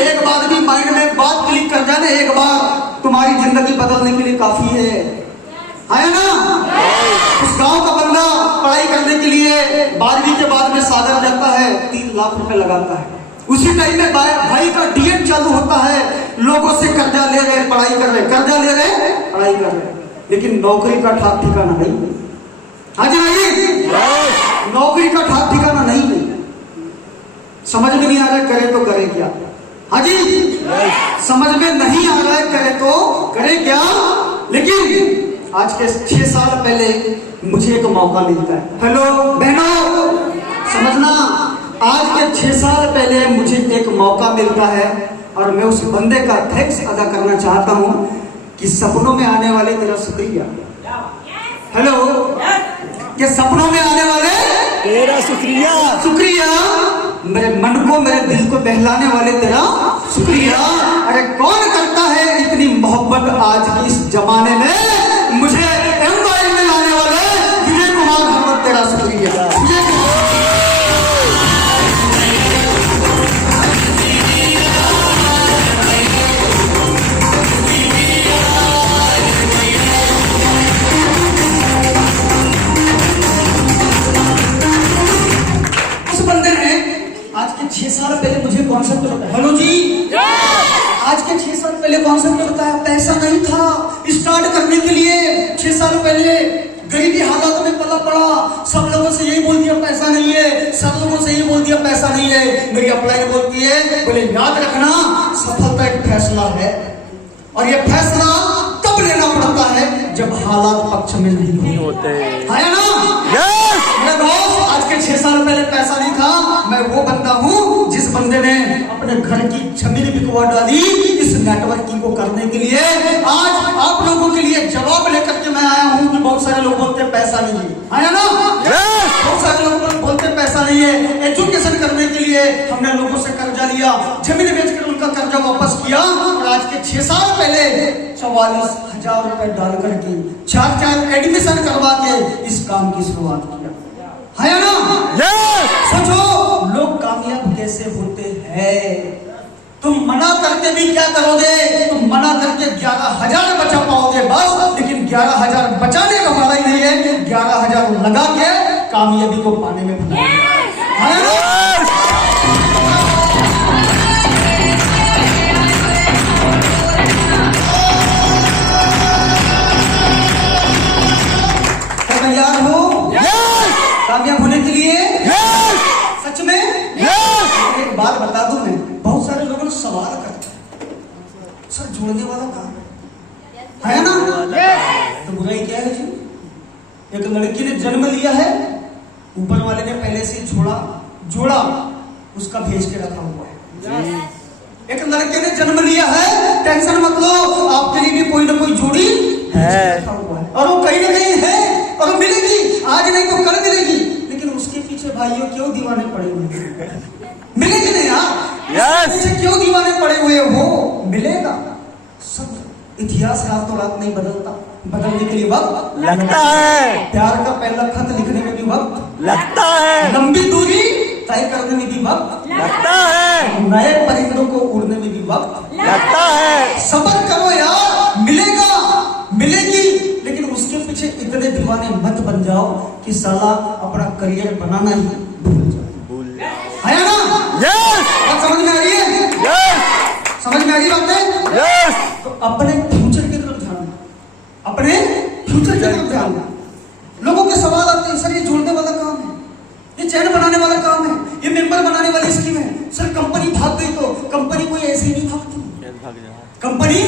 एक बात भी माइंड में एक बात क्लिक कर जाए ना, एक बार तुम्हारी जिंदगी बदलने के लिए काफी है ना? उस गांव का बंदा पढ़ाई करने के लिए 12वीं के बाद में सागर जाता है, 3 लाख रुपए लगाता है। उसी टाइम में भाई का डीएड चालू होता है, लोगों से कर्जा ले रहे, पढ़ाई कर रहे, कर्जा ले रहे, पढ़ाई कर रहे, लेकिन नौकरी का ठाक ठिकाना नहीं। हाँ जी भाई, नौकरी का ठाक ठिकाना नहीं। समझ में नहीं आ रहा है, करे तो करे क्या? हाँ जी, समझ में नहीं आ रहा है, करे तो करे क्या? लेकिन आज के 6 साल पहले मुझे एक मौका मिलता है। हेलो बहनों, समझना, आज के 6 साल पहले मुझे एक मौका मिलता है और मैं उस बंदे का थैंक्स अदा करना चाहता हूं कि सपनों में आने वाले तेरा शुक्रिया। हेलो, ये सपनों में आने वाले तेरा शुक्रिया, शुक्रिया। मेरे मन को, मेरे दिल को बहलाने वाले तेरा शुक्रिया। अरे कौन करता है इतनी मोहब्बत आज के इस जमाने में? मुझे एम्पायर में लाने वाले विजय कुमार भागवत, तेरा शुक्रिया। उस बंदे ने आज के 6 साल पहले मुझे कॉन्सेप्ट बताया। हेलो जी, आज के 6 साल पहले कॉन्सेप्ट बताया। पैसा नहीं था स्टार्ट करने के लिए। 6 साल पहले गरीबी हालात में पला पड़ा, सब लोगों से यही बोल दिया पैसा नहीं है, सब लोगों से यही बोल दिया पैसा नहीं है। मेरी अपलाइन बोलती है, बोले याद रखना, सफलता एक फैसला है और ये फैसला तब लेना पड़ता है जब हालात पक्ष में नहीं होते, है ना? मेरे दोस्त, आज के 6 साल पहले पैसा नहीं था। मैं वो बंदा हूँ जिस बंदे ने अपने घर की जमीन बिकवा डाली इस नेटवर्किंग को करने के लिए। आज आप लोगों के लिए जवाब लेकर के मैं आया हूँ कि बहुत सारे लोग बोलते हैं पैसा नहीं है ना? बहुत सारे लोग बोलते हैं पैसा नहीं है। एजुकेशन करने के लिए हमने लोगों से कर्जा लिया, जमीन बेचकर उनका कर्जा वापस किया और आज के 6 साल पहले 44,000 रुपए डाल करके 4 एडमिशन करवा के इस काम की शुरुआत किया, है ना? सोचो लोग कामयाब कैसे होते हैं। तुम मना करके भी क्या करोगे? तुम मना करके 11,000 बचा पाओगे बस, लेकिन 11,000 बचाने का वादा ही नहीं है। 11,000 लगा के कामयाबी को पाने में है ना? तैयार हो कामयाब होने के लिए? सच में? एक बात बता दूं, मैं बहुत सारे लोगों ने सवाल करते हैं, सर जोड़ने वाला काम है ना? तो बुराई क्या है जी? एक लड़की ने जन्म लिया है, ऊपर वाले ने पहले से जोड़ा उसका भेज के रखा हुआ है। एक लड़के ने जन्म लिया है, टेंशन मत लो, आपके लिए भी कोई ना कोई जोड़ी रखा हुआ है और वो कहीं ना कहीं है और वो मिलेगी, आज नहीं तो कल मिलेगी। लेकिन उसके पीछे भाइयों क्यों दीवाने पड़े हुए हैं? मिलेगी नहीं यार, पीछे क्यों दीवाने पड़े हुए हो? मिलेगा। सब इतिहास रातों रात नहीं बदलता, बदलने के लिए वक्त लगता है। प्यार का पहला खत लिखने में भी वक्त लगता है। लंबी दूरी तय करने में भी वक्त लगता है। नए परिंदों को उड़ने में भी वक्त लगता है। सब्र करो यार, मिलेगा, मिलेगी। लेकिन उसके पीछे इतने दीवाने मत बन जाओ कि साला अपना करियर बनाना ही भूल जाओ, है ना? बात समझ में आ रही है? समझ में आ रही बातें? तो अपने फ्यूचर की तरफ ध्यान दो, अपने फ्यूचर की तरफ ध्यान दो। लोगों के सवाल आते हैं, सर ये जोड़ने वाला काम है, ये चैन बनाने वाला काम है, ये मेंबर बनाने वाली स्कीम है। सर कंपनी भाग गई तो कंपनी कोई ऐसे ही नहीं भागती। कंपनी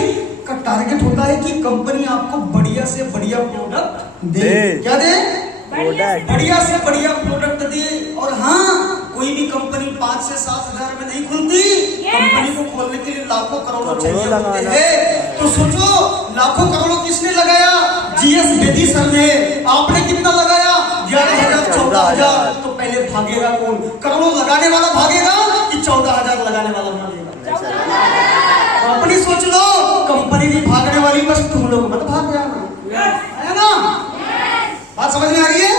का टारगेट होता है कि कंपनी आपको बढ़िया से बढ़िया प्रोडक्ट दे। क्या दे? बढ़िया से बढ़िया प्रोडक्ट दे। और हाँ, कोई भी कंपनी 5 से 7 हजार में नहीं खुलती। कंपनी को खोलने के लिए लाखों करोड़ों चाहिए होते हैं। तो सोचो, लाखों करोड़ों किसने ही सर ने आपने कितना लगाया? 11,000, 14,000। तो पहले भागेगा कौन? करोड़ों लगाने वाला भागेगा कि 14,000 लगाने वाला भागेगा? तो अपनी सोच लो, कंपनी नहीं भागने वाली, बस तुम लोग मत भाग जाना, है ना? बात समझ में आ रही है?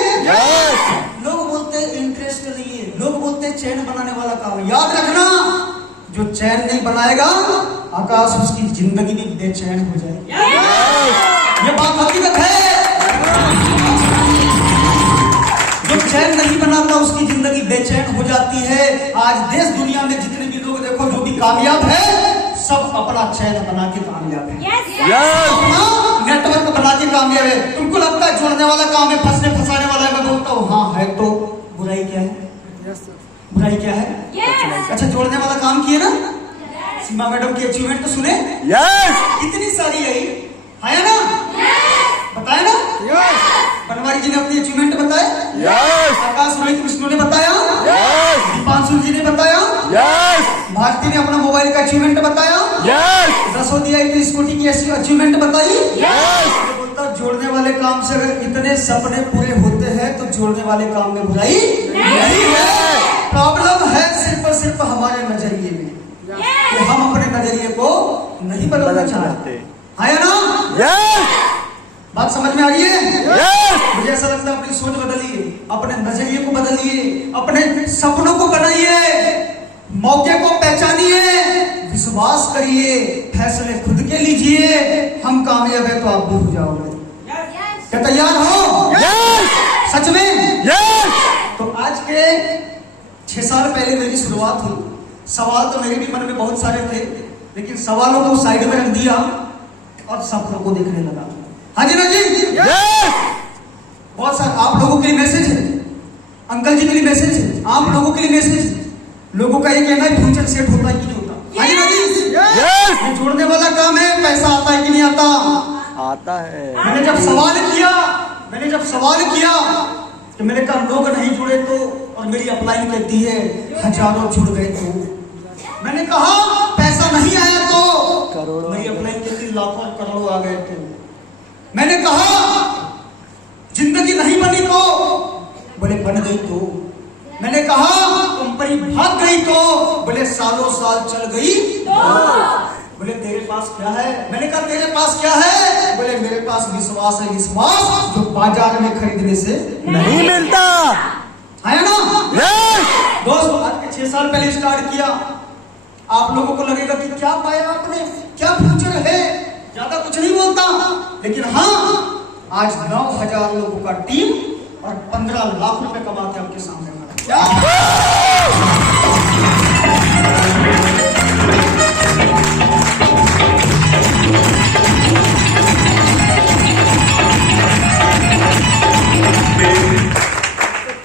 लोग बोलते हैं इंटरेस्ट नहीं है, लोग बोलते हैं चैन बनाने वाला काम है। याद रखना, जो चैन नहीं बनाएगा आकाश, उसकी जिंदगी भी बेचैन हो जाएगी। ये बात हकीकत है। जो चैन नहीं बनाता उसकी जिंदगी बेचैन हो जाती है। आज देश दुनिया में जितने भी लोग देखो जो भी कामयाब है, सब अपना चैन बना के कामयाब है, अपना नेटवर्क बना के कामयाब है। तुमको लगता है जोड़ने वाला काम है, फंसने फंसाने वाला है? मैं बोलता हूँ हाँ है। तो बुराई क्या है? बुराई क्या है? अच्छा, जोड़ने वाला काम किए ना? सीमा मैडम की अचीवमेंट तो सुने? कितनी सारी है ना? बताया ना? बनवारी जी ने अपनी अचीवमेंट बताए, आकाश रोहित विष्णु ने बताया, दीपांशु जी ने बताया, भारती ने अपना मोबाइल का अचीवमेंट बताया, रसोदिया की स्कूटी की अचीवमेंट बताई। बोलता जोड़ने वाले काम से अगर इतने सपने पूरे होते हैं तो जोड़ने वाले काम में बुराई नहीं है। प्रॉब्लम है सिर्फ और सिर्फ हमारे नजरिए में, कि हम अपने नजरिए को नहीं बदलना चाहते, है ना? बात समझ में आ रही है? मुझे ऐसा लगता है अपनी सोच बदलिए, अपने नजरिए को बदलिए, अपने सपनों को बनाइए, मौके को पहचानिए, विश्वास करिए, फैसले खुद के लीजिए। हम कामयाब है तो आप भी हो जाओगे। क्या तैयार हो? सच में? तो आज के 6 साल पहले मेरी शुरुआत हुई। सवाल तो मेरे भी मन में बहुत सारे थे, लेकिन सवालों को साइड में रख दिया और सपनों को देखने लगा। हाँ जी ना जी? बहुत सारे आप लोगों के लिए मैसेज है, अंकल जी के लिए मैसेज है, आप लोगों के लिए मैसेज है। लोगों का ये कहना है फ्यूचर सेट होता है कि नहीं होता? हाँ जी ना जी? ये जोड़ने वाला काम है, पैसा आता है कि नहीं आता? आता है। मैंने जब सवाल किया कि मैंने कहा लोग नहीं जुड़े तो, और मेरी अपलाइन कहती है हजारों जुड़ गए तो, मैंने कहा पैसा नहीं आया तो, मेरी अपलाइन कहती लाखों करोड़ों आ गए तो, मैंने कहा जिंदगी नहीं बनी तो, बोले बन गई तो, मैंने कहा कंपनी भाग गई तो, बोले सालों साल चल गई तो, बोले तेरे पास क्या है? मैंने कहा तेरे पास क्या है? बोले मेरे पास विश्वास है, विश्वास जो बाजार में खरीदने से नहीं मिलता, है ना? दोस्त आज के 6 साल पहले स्टार्ट किया। आप लोगों को लगेगा कि क्या पाया आपने, क्या फ्यूचर है, ज्यादा कुछ नहीं बोलता, लेकिन हाँ आज 9,000 लोगों का टीम और 15 लाख रुपए कमा के आपके सामने खड़ा।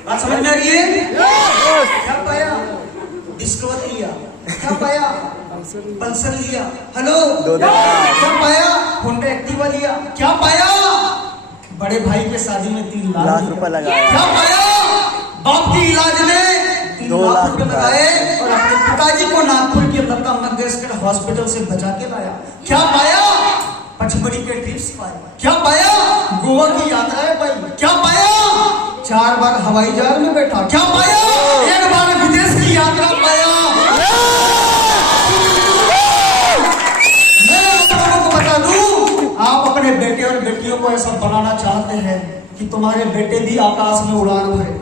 बात समझ में आ रही है? क्या पाया? डिस्कवर लिया। क्या पाया? पल्सर लिया। हेलो, क्या पाया? होंडा एक्टिवा लिया। क्या पाया? बड़े भाई के शादी में 3 लाख रुपए लगाए। क्या पाया? बाप की इलाज में 3 लाख रुपए लगाए और अपने पिताजी को नागपुर के लता मंगेशकर हॉस्पिटल से बचा के लाया। क्या पाया? पचमढ़ी के ट्रिप्स पाए। क्या पाया? गोवा की यात्राएं पाई। क्या पाया? 4 बार हवाई जहाज में बैठा। क्या पाया? 1 बार विदेश की यात्रा पाया। आप अपने बेटे और बेटियों को ऐसा बनाना चाहते हैं कि तुम्हारे बेटे भी आकाश में उड़ान भरे,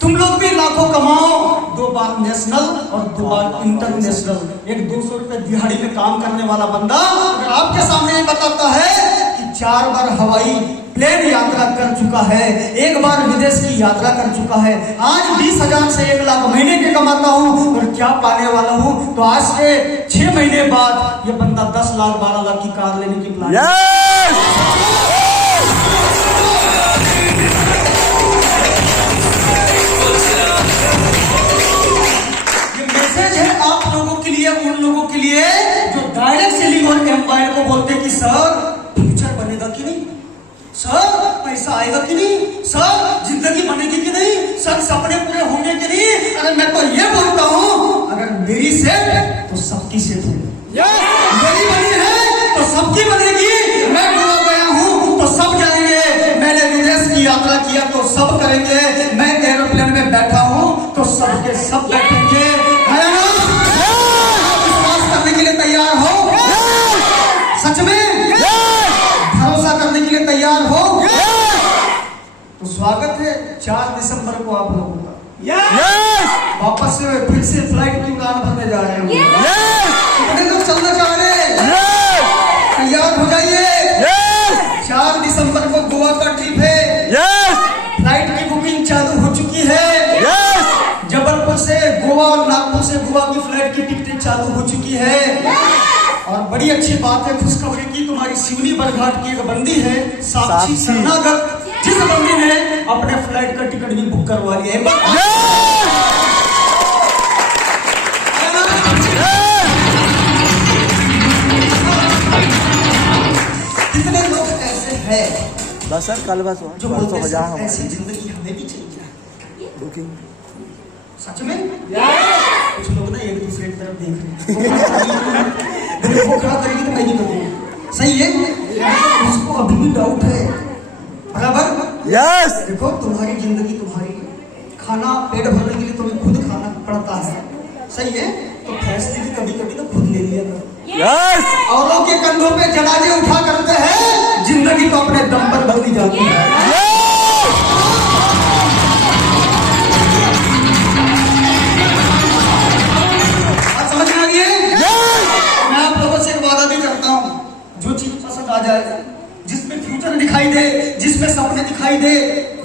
तुम लोग भी लाखों कमाओ, 2 बार नेशनल और 2 बार इंटरनेशनल। एक 200 रुपए दिहाड़ी में काम करने वाला बंदा अगर आपके सामने ये बताता है कि 4 बार हवाई प्लेन यात्रा कर चुका है, 1 बार विदेश की यात्रा कर चुका है, आज 20,000 से 1 लाख महीने के कमाता हूँ और क्या पाने वाला हूँ, तो आज के 6 महीने बाद ये बंदा 10 लाख 12 लाख की कार लेने की प्लान। ये मैसेज है आप लोगों के लिए, उन लोगों के लिए जो डायरेक्ट सेलिंग और एम्पायर को बोलते कि सर फ्यूचर बनेगा कि नहीं, सर पैसा आएगा कि नहीं, सर जिंदगी बनेगी कि नहीं, सर सपने पूरे होंगे कि नहीं। अरे मैं तो ये बोलता हूँ अगर मेरी सेट तो सबकी सेट होगी, मेरी बनी है तो सबकी बनेगी। मैं गोवा गया हूँ तो सब जाएंगे, सबके सब बैठेंगे, है ना? विश्वास करने के लिए तैयार हो? सच में भरोसा करने के लिए तैयार हो? तो स्वागत है 4 दिसंबर को आप लोगों का। वापस से फिर से फ्लाइट की उड़ान भरने जा रहे हैं। कितने लोग चलना चाह रहे हैं? तैयार हो जाइए। 4 दिसंबर को गोवा का ट्रिप है। फ्लाइट की बुकिंग चालू हो चुकी है। जबलपुर से गोवा और नागपुर से गोवा की फ्लाइट की टिकटें चालू हो चुकी है। और बड़ी अच्छी बात है, खुशखबरी की, तुम्हारी सिवनी बरघाट की एक बंदी है साक्षी शरणागत, जिस बंदी ने अपने फ्लाइट का टिकट भी बुक करवा लिया है। कितने लोग ऐसे हैं बस सर कल बस जो बोलते हैं ऐसी जिंदगी हमें भी चाहिए? बुकिंग सच में कुछ लोग ना एक दूसरे की तरफ देख रहे हैं। वो खड़ा करेगी तो मैं नहीं करूँगा, सही है? उसको अभी भी डाउट है, बराबर? यस। देखो तुम्हारी जिंदगी तुम्हारी, खाना पेट भरने के लिए तुम्हें खुद खाना पड़ता है, सही है? तो फैसले भी कभी कभी तो खुद ले लिया करो। यस। औरों के कंधों पे जनाजे उठा करते हैं, जिंदगी तो अपने दम पर बदली जाती है। बात समझ में आ गई है? मैं आप लोगों से एक वादा भी करता हूँ, जो चीज पसंद आ जाए, जिसमें फ्यूचर दिखाई दे, जिसमें सपने दिखाई दे,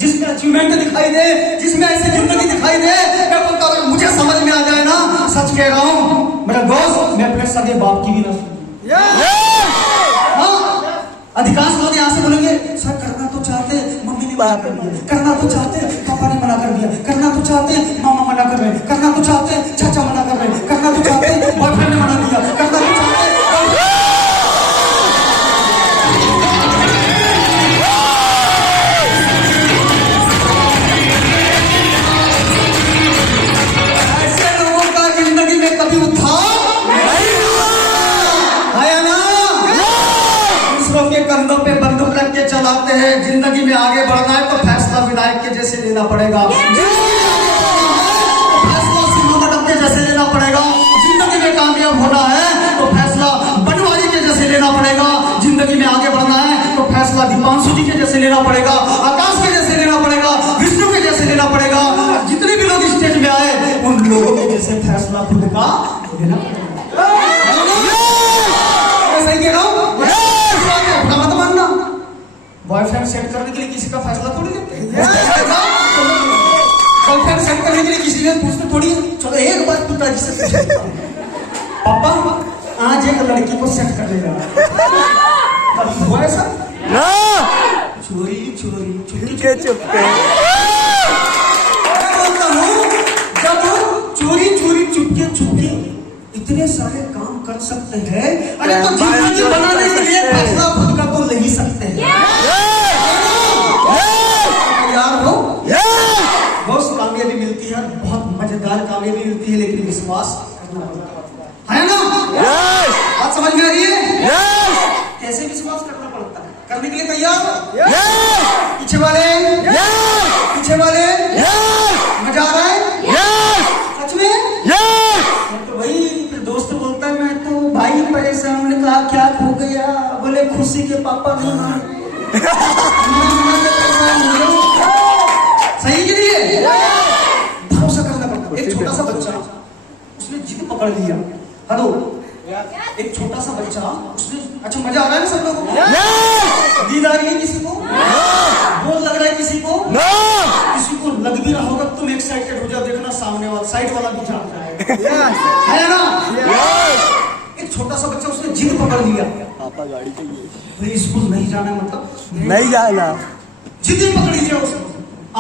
जिसमें अचीवमेंट दिखाई दे, जिसमें ऐसी जिंदगी दिखाई दे, मैं बोलता हूँ अगर मुझे समझ में आ जाए ना, सच कह रहा हूँ मेरा दोस्त, मैं अपने सगे बाप की भी ना सुनूं। हाँ, अधिकांश लोग यहाँ से बोलेंगे सर करना तो चाहते मम्मी ने मना कर दिया, करना तो चाहते पापा ने मना कर दिया, करना तो चाहते मामा मना कर रहे, करना तो चाहते चाचा मना कर रहे, करना तो चाहते बॉयफ्रेंड ने मना दिया, करना तो चाहते। ऐसे लोगों का जिंदगी में कभी उद्धार नहीं हुआ, है ना? दूसरों के कंधों पे बंदूक रख के चलाते हैं। जिंदगी में आगे बढ़ना है तो फैसला विनायक के जैसे लेना पड़ेगा, फैसला सिंह के जैसे लेना पड़ेगा। जिंदगी में कामयाब होना है तो फैसला बनवारी के जैसे लेना पड़ेगा। जिंदगी में आगे बढ़ना है तो फैसला दीपांशु जी के जैसे लेना पड़ेगा, आकाश के जैसे लेना पड़ेगा, विष्णु के जैसे लेना पड़ेगा। जितने भी लोग स्टेज में आए उन लोगों के जैसे फैसला खुद का लेना पड़ेगा। सही कह रहा हूं? मत मानना, बॉयफ्रेंड सेट करने के लिए किसी का फैसला थोड़ी लेते हैं। गर्लफ्रेंड सेट करने के लिए किसी ने पूछते थोड़ी है। चलो एक बार पिताजी से पूछो, पापा आज एक लड़की को सेट कर लेगा, कभी हुआ ऐसा? चोरी चोरी चुपके चुपके बोलता हूँ, जब चोरी चोरी चुपके चुपके इतने सारे काम कर सकते हैं, अरे तो जिंदगी बनाने के लिए फैसला खुद का तो ले ही सकते हैं। तैयार हो? बहुत कामयाबी मिलती है, बहुत मजेदार कामयाबी मिलती है, लेकिन विश्वास करना पड़ता है ना? बात समझ में आ रही है? कैसे विश्वास करना पड़ता है? करने के लिए तैयार हो? पीछे वाले पीछे वाले मजा आ रहा है? सच में? तो भाई फिर दोस्त बोलता है मैं तो भाई परेशान, ने कहा क्या खो गया? बोले खुशी के पापा नहीं मान। सही कि नहीं है? भरोसा करना पड़ता है। एक छोटा सा बच्चा उसने जिद पकड़ लिया, हेलो, एक छोटा सा बच्चा उसने, अच्छा मजा आ रहा है ना सब लोगों को? नींद आ रही है किसी को? बोल लग रहा है किसी को? किसी को लग भी रहा होगा, तुम एक्साइटेड हो जाओ, देखना सामने वाला साइड वाला भी जान रहा है ना? एक छोटा सा बच्चा उसने जिद पकड़ लिया, पापा गाड़ी चाहिए, स्कूल नहीं जाना है, मतलब नहीं जाना, जिद पकड़ लिया उसने,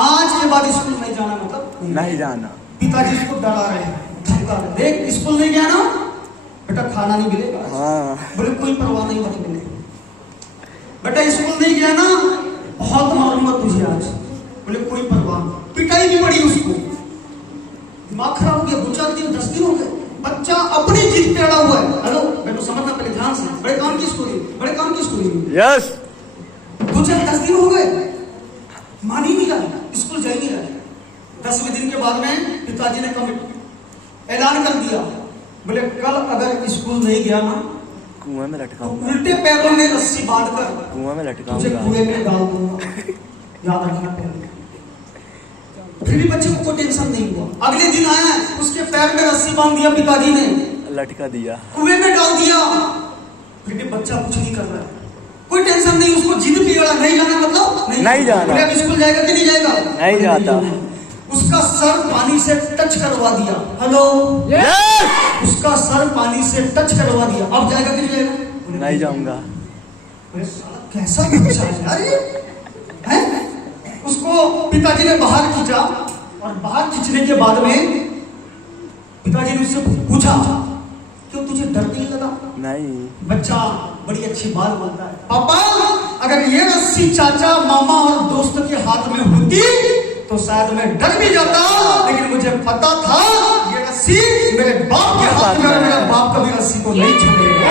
आज के बाद स्कूल नहीं जाना मतलब नहीं जाना। पिताजी उसको डरा रहे हैं, धमका रहे, देख स्कूल नहीं गया ना बेटा खाना नहीं मिलेगा। बोले कोई परवाह नहीं, मत मिले बेटा, स्कूल नहीं गया ना बहुत मालूम तुझे आज। बोले कोई परवाह नहीं, पिटाई भी पड़ी उसको, दिमाग खराब हो गया, 2-4 दिन 10 दिन हो गए, बच्चा अपनी जिद पे अड़ा हुआ है। हेलो बेटो समझना पहले ध्यान से, बड़े काम की स्टोरी, बड़े काम की स्टोरी। यस। 2-4-10 दिन हो गए, मान ही नहीं रहा, स्कूल जा ही नहीं रहा। 10वें दिन के बाद में पिताजी ने कमिट ऐलान कर दिया, बोले कल अगर स्कूल नहीं गया ना कुएं में तो लटकाऊंगा, उल्टे पैरों में रस्सी बांधकर कुएं में तुझे लटकाऊंगा। कुएं में डाल दूंगा। याद रखना पड़ेगा। फिर भी बच्चे को कोई टेंशन नहीं हुआ। अगले दिन आया, उसके पैर में रस्सी बांध दिया पिताजी ने, लटका दिया। कुएं में डाल दिया। फिर भी बच्चा कुछ नहीं कर रहा है, कोई टेंशन नहीं। उसको जिद भी अड़ा, नहीं जाना मतलब नहीं जाना। बोले, अब स्कूल जाएगा कि नहीं जाएगा? नहीं जाता। उसका सर पानी से टच करवा दिया। हेलो, उसका सर पानी से टच करवा दिया। अब जाएगा कि नहीं जाएगा? नहीं जाऊंगा। अरे साला कैसा बच्चा है यार ये, हैं? उसको पिताजी ने बाहर खींचा और बाहर खींचने के बाद में पिताजी ने उससे पूछा, क्यों तुझे डर नहीं लगा? नहीं। बच्चा बड़ी अच्छी बात बोलता है, पापा अगर ये रस्सी चाचा मामा और दोस्त के हाथ में होती तो शायद मैं डर भी जाता, लेकिन मुझे पता था ये रस्सी मेरे बाप के हाथ में, और मेरा बाप कभी रस्सी को नहीं छोड़ेगा।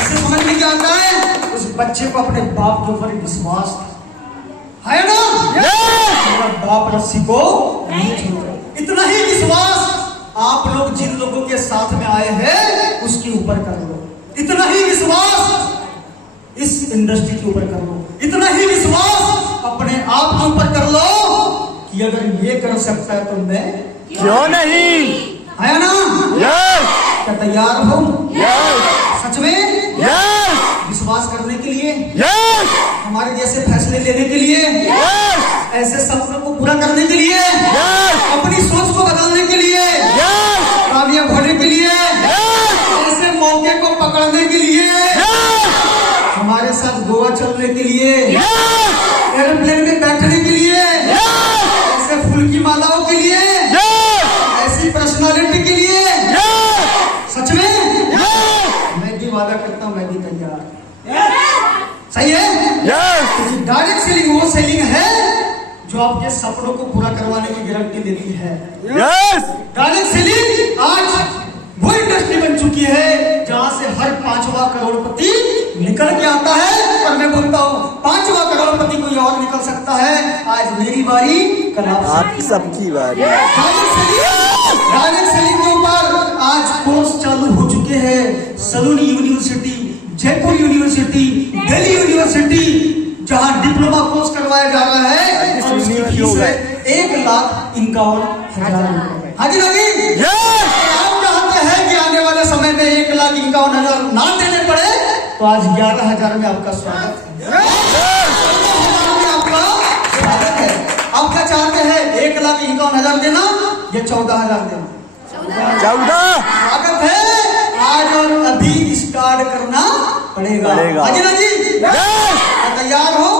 ऐसे समझ में क्या आता है? उस बच्चे को अपने बाप के ऊपर विश्वास है ना, मेरा बाप रस्सी को नहीं छोड़ेगा। इतना ही विश्वास आप लोग जिन लोगों के साथ में आए हैं उसके ऊपर कर लो। इतना ही विश्वास इस इंडस्ट्री के ऊपर कर लो। इतना ही विश्वास अपने आप के ऊपर कर लो कि अगर ये कर सकता है तो मैं क्यों नहीं? है ना? क्या तैयार हो? सच में विश्वास करने के लिए, हमारे जैसे फैसले लेने के लिए, ऐसे सपनों को पूरा करने के लिए, अपनी सोच को बदलने के लिए, कामयाब होने के लिए, ऐसे मौके को पकड़ने के लिए, हमारे साथ गोवा चलने के लिए, एरोप्लेन में बैठने के लिए, ऐसे फूल की मालाओं के लिए, ऐसी पर्सनालिटी के लिए, सच में मैं भी वादा करता हूं, मैं भी तैयार। सही है? डायरेक्ट सेलिंग वो सेलिंग है जो आपके सपनों को पूरा करवाने की गारंटी देती है। डायरेक्ट सेलिंग आज वो इंडस्ट्री बन चुकी है जहां से हर 5वां करोड़पति निकल के आता है। और मैं बोलता हूँ 5वां करोड़पति कोई और निकल सकता है। आज मेरी बारी, कल आप सबकी बारी। डायरेक्ट सेलिंग के ऊपर आज कोर्स चालू हो चुके हैं। सलून University, Jaipur University, Delhi University, जहां डिप्लोमा कोर्स करवाया जा रहा है और उसकी फीस है 1,51,000। हाजी नवीन, आप चाहते हैं कि आने वाले समय में 1,51,000 ना देने पड़े तो आज 11,000 में आपका स्वागत है। आपका स्वागत है। आप क्या चाहते हैं? 1,51,000 देना या 14,000 देना? 14। स्वागत है। आज और अभी स्टार्ट करना पड़ेगा। हाजी ना जी, तैयार हो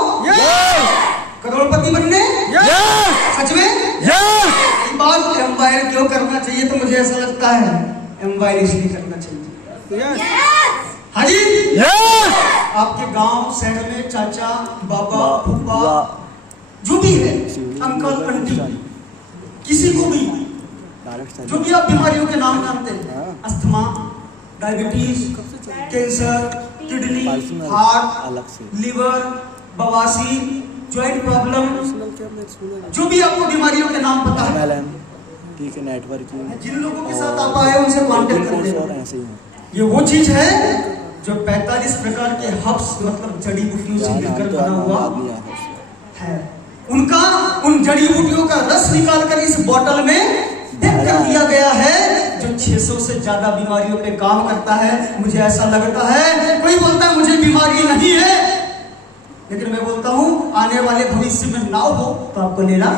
करोड़पति बनने? सच में? बात एम्पायर क्यों करना चाहिए? तो मुझे ऐसा लगता है एम्पायर इसलिए करना चाहिए। हाजी, आपके गांव शहर में चाचा बाबा फूफा जो भी है, अंकल आंटी, किसी को भी जो भी आप बीमारियों के नाम जानते हैं, asthma, diabetes, cancer, kidney, heart, liver, बवासीर, ज्वाइंट प्रॉब्लम, जो भी आपको बीमारियों के नाम पता है, ठीक है, नेटवर्किंग, जिन लोगों के साथ आप आए उनसे कांटेक्ट कर लें। ये वो चीज है जो 45 प्रकार के हर्ब्स मतलब जड़ी बूटियों से मिलकर बना हुआ है। उनका उन जड़ी बूटियों का रस निकाल कर इस बोतल में पैक कर दिया गया है जो 600 से ज्यादा बीमारियों पे काम करता है। मुझे ऐसा लगता है, कोई बोलता है मुझे बीमारी नहीं है, लेकिन मैं बोलता हूँ आने वाले भविष्य में ना हो तो आपको लेना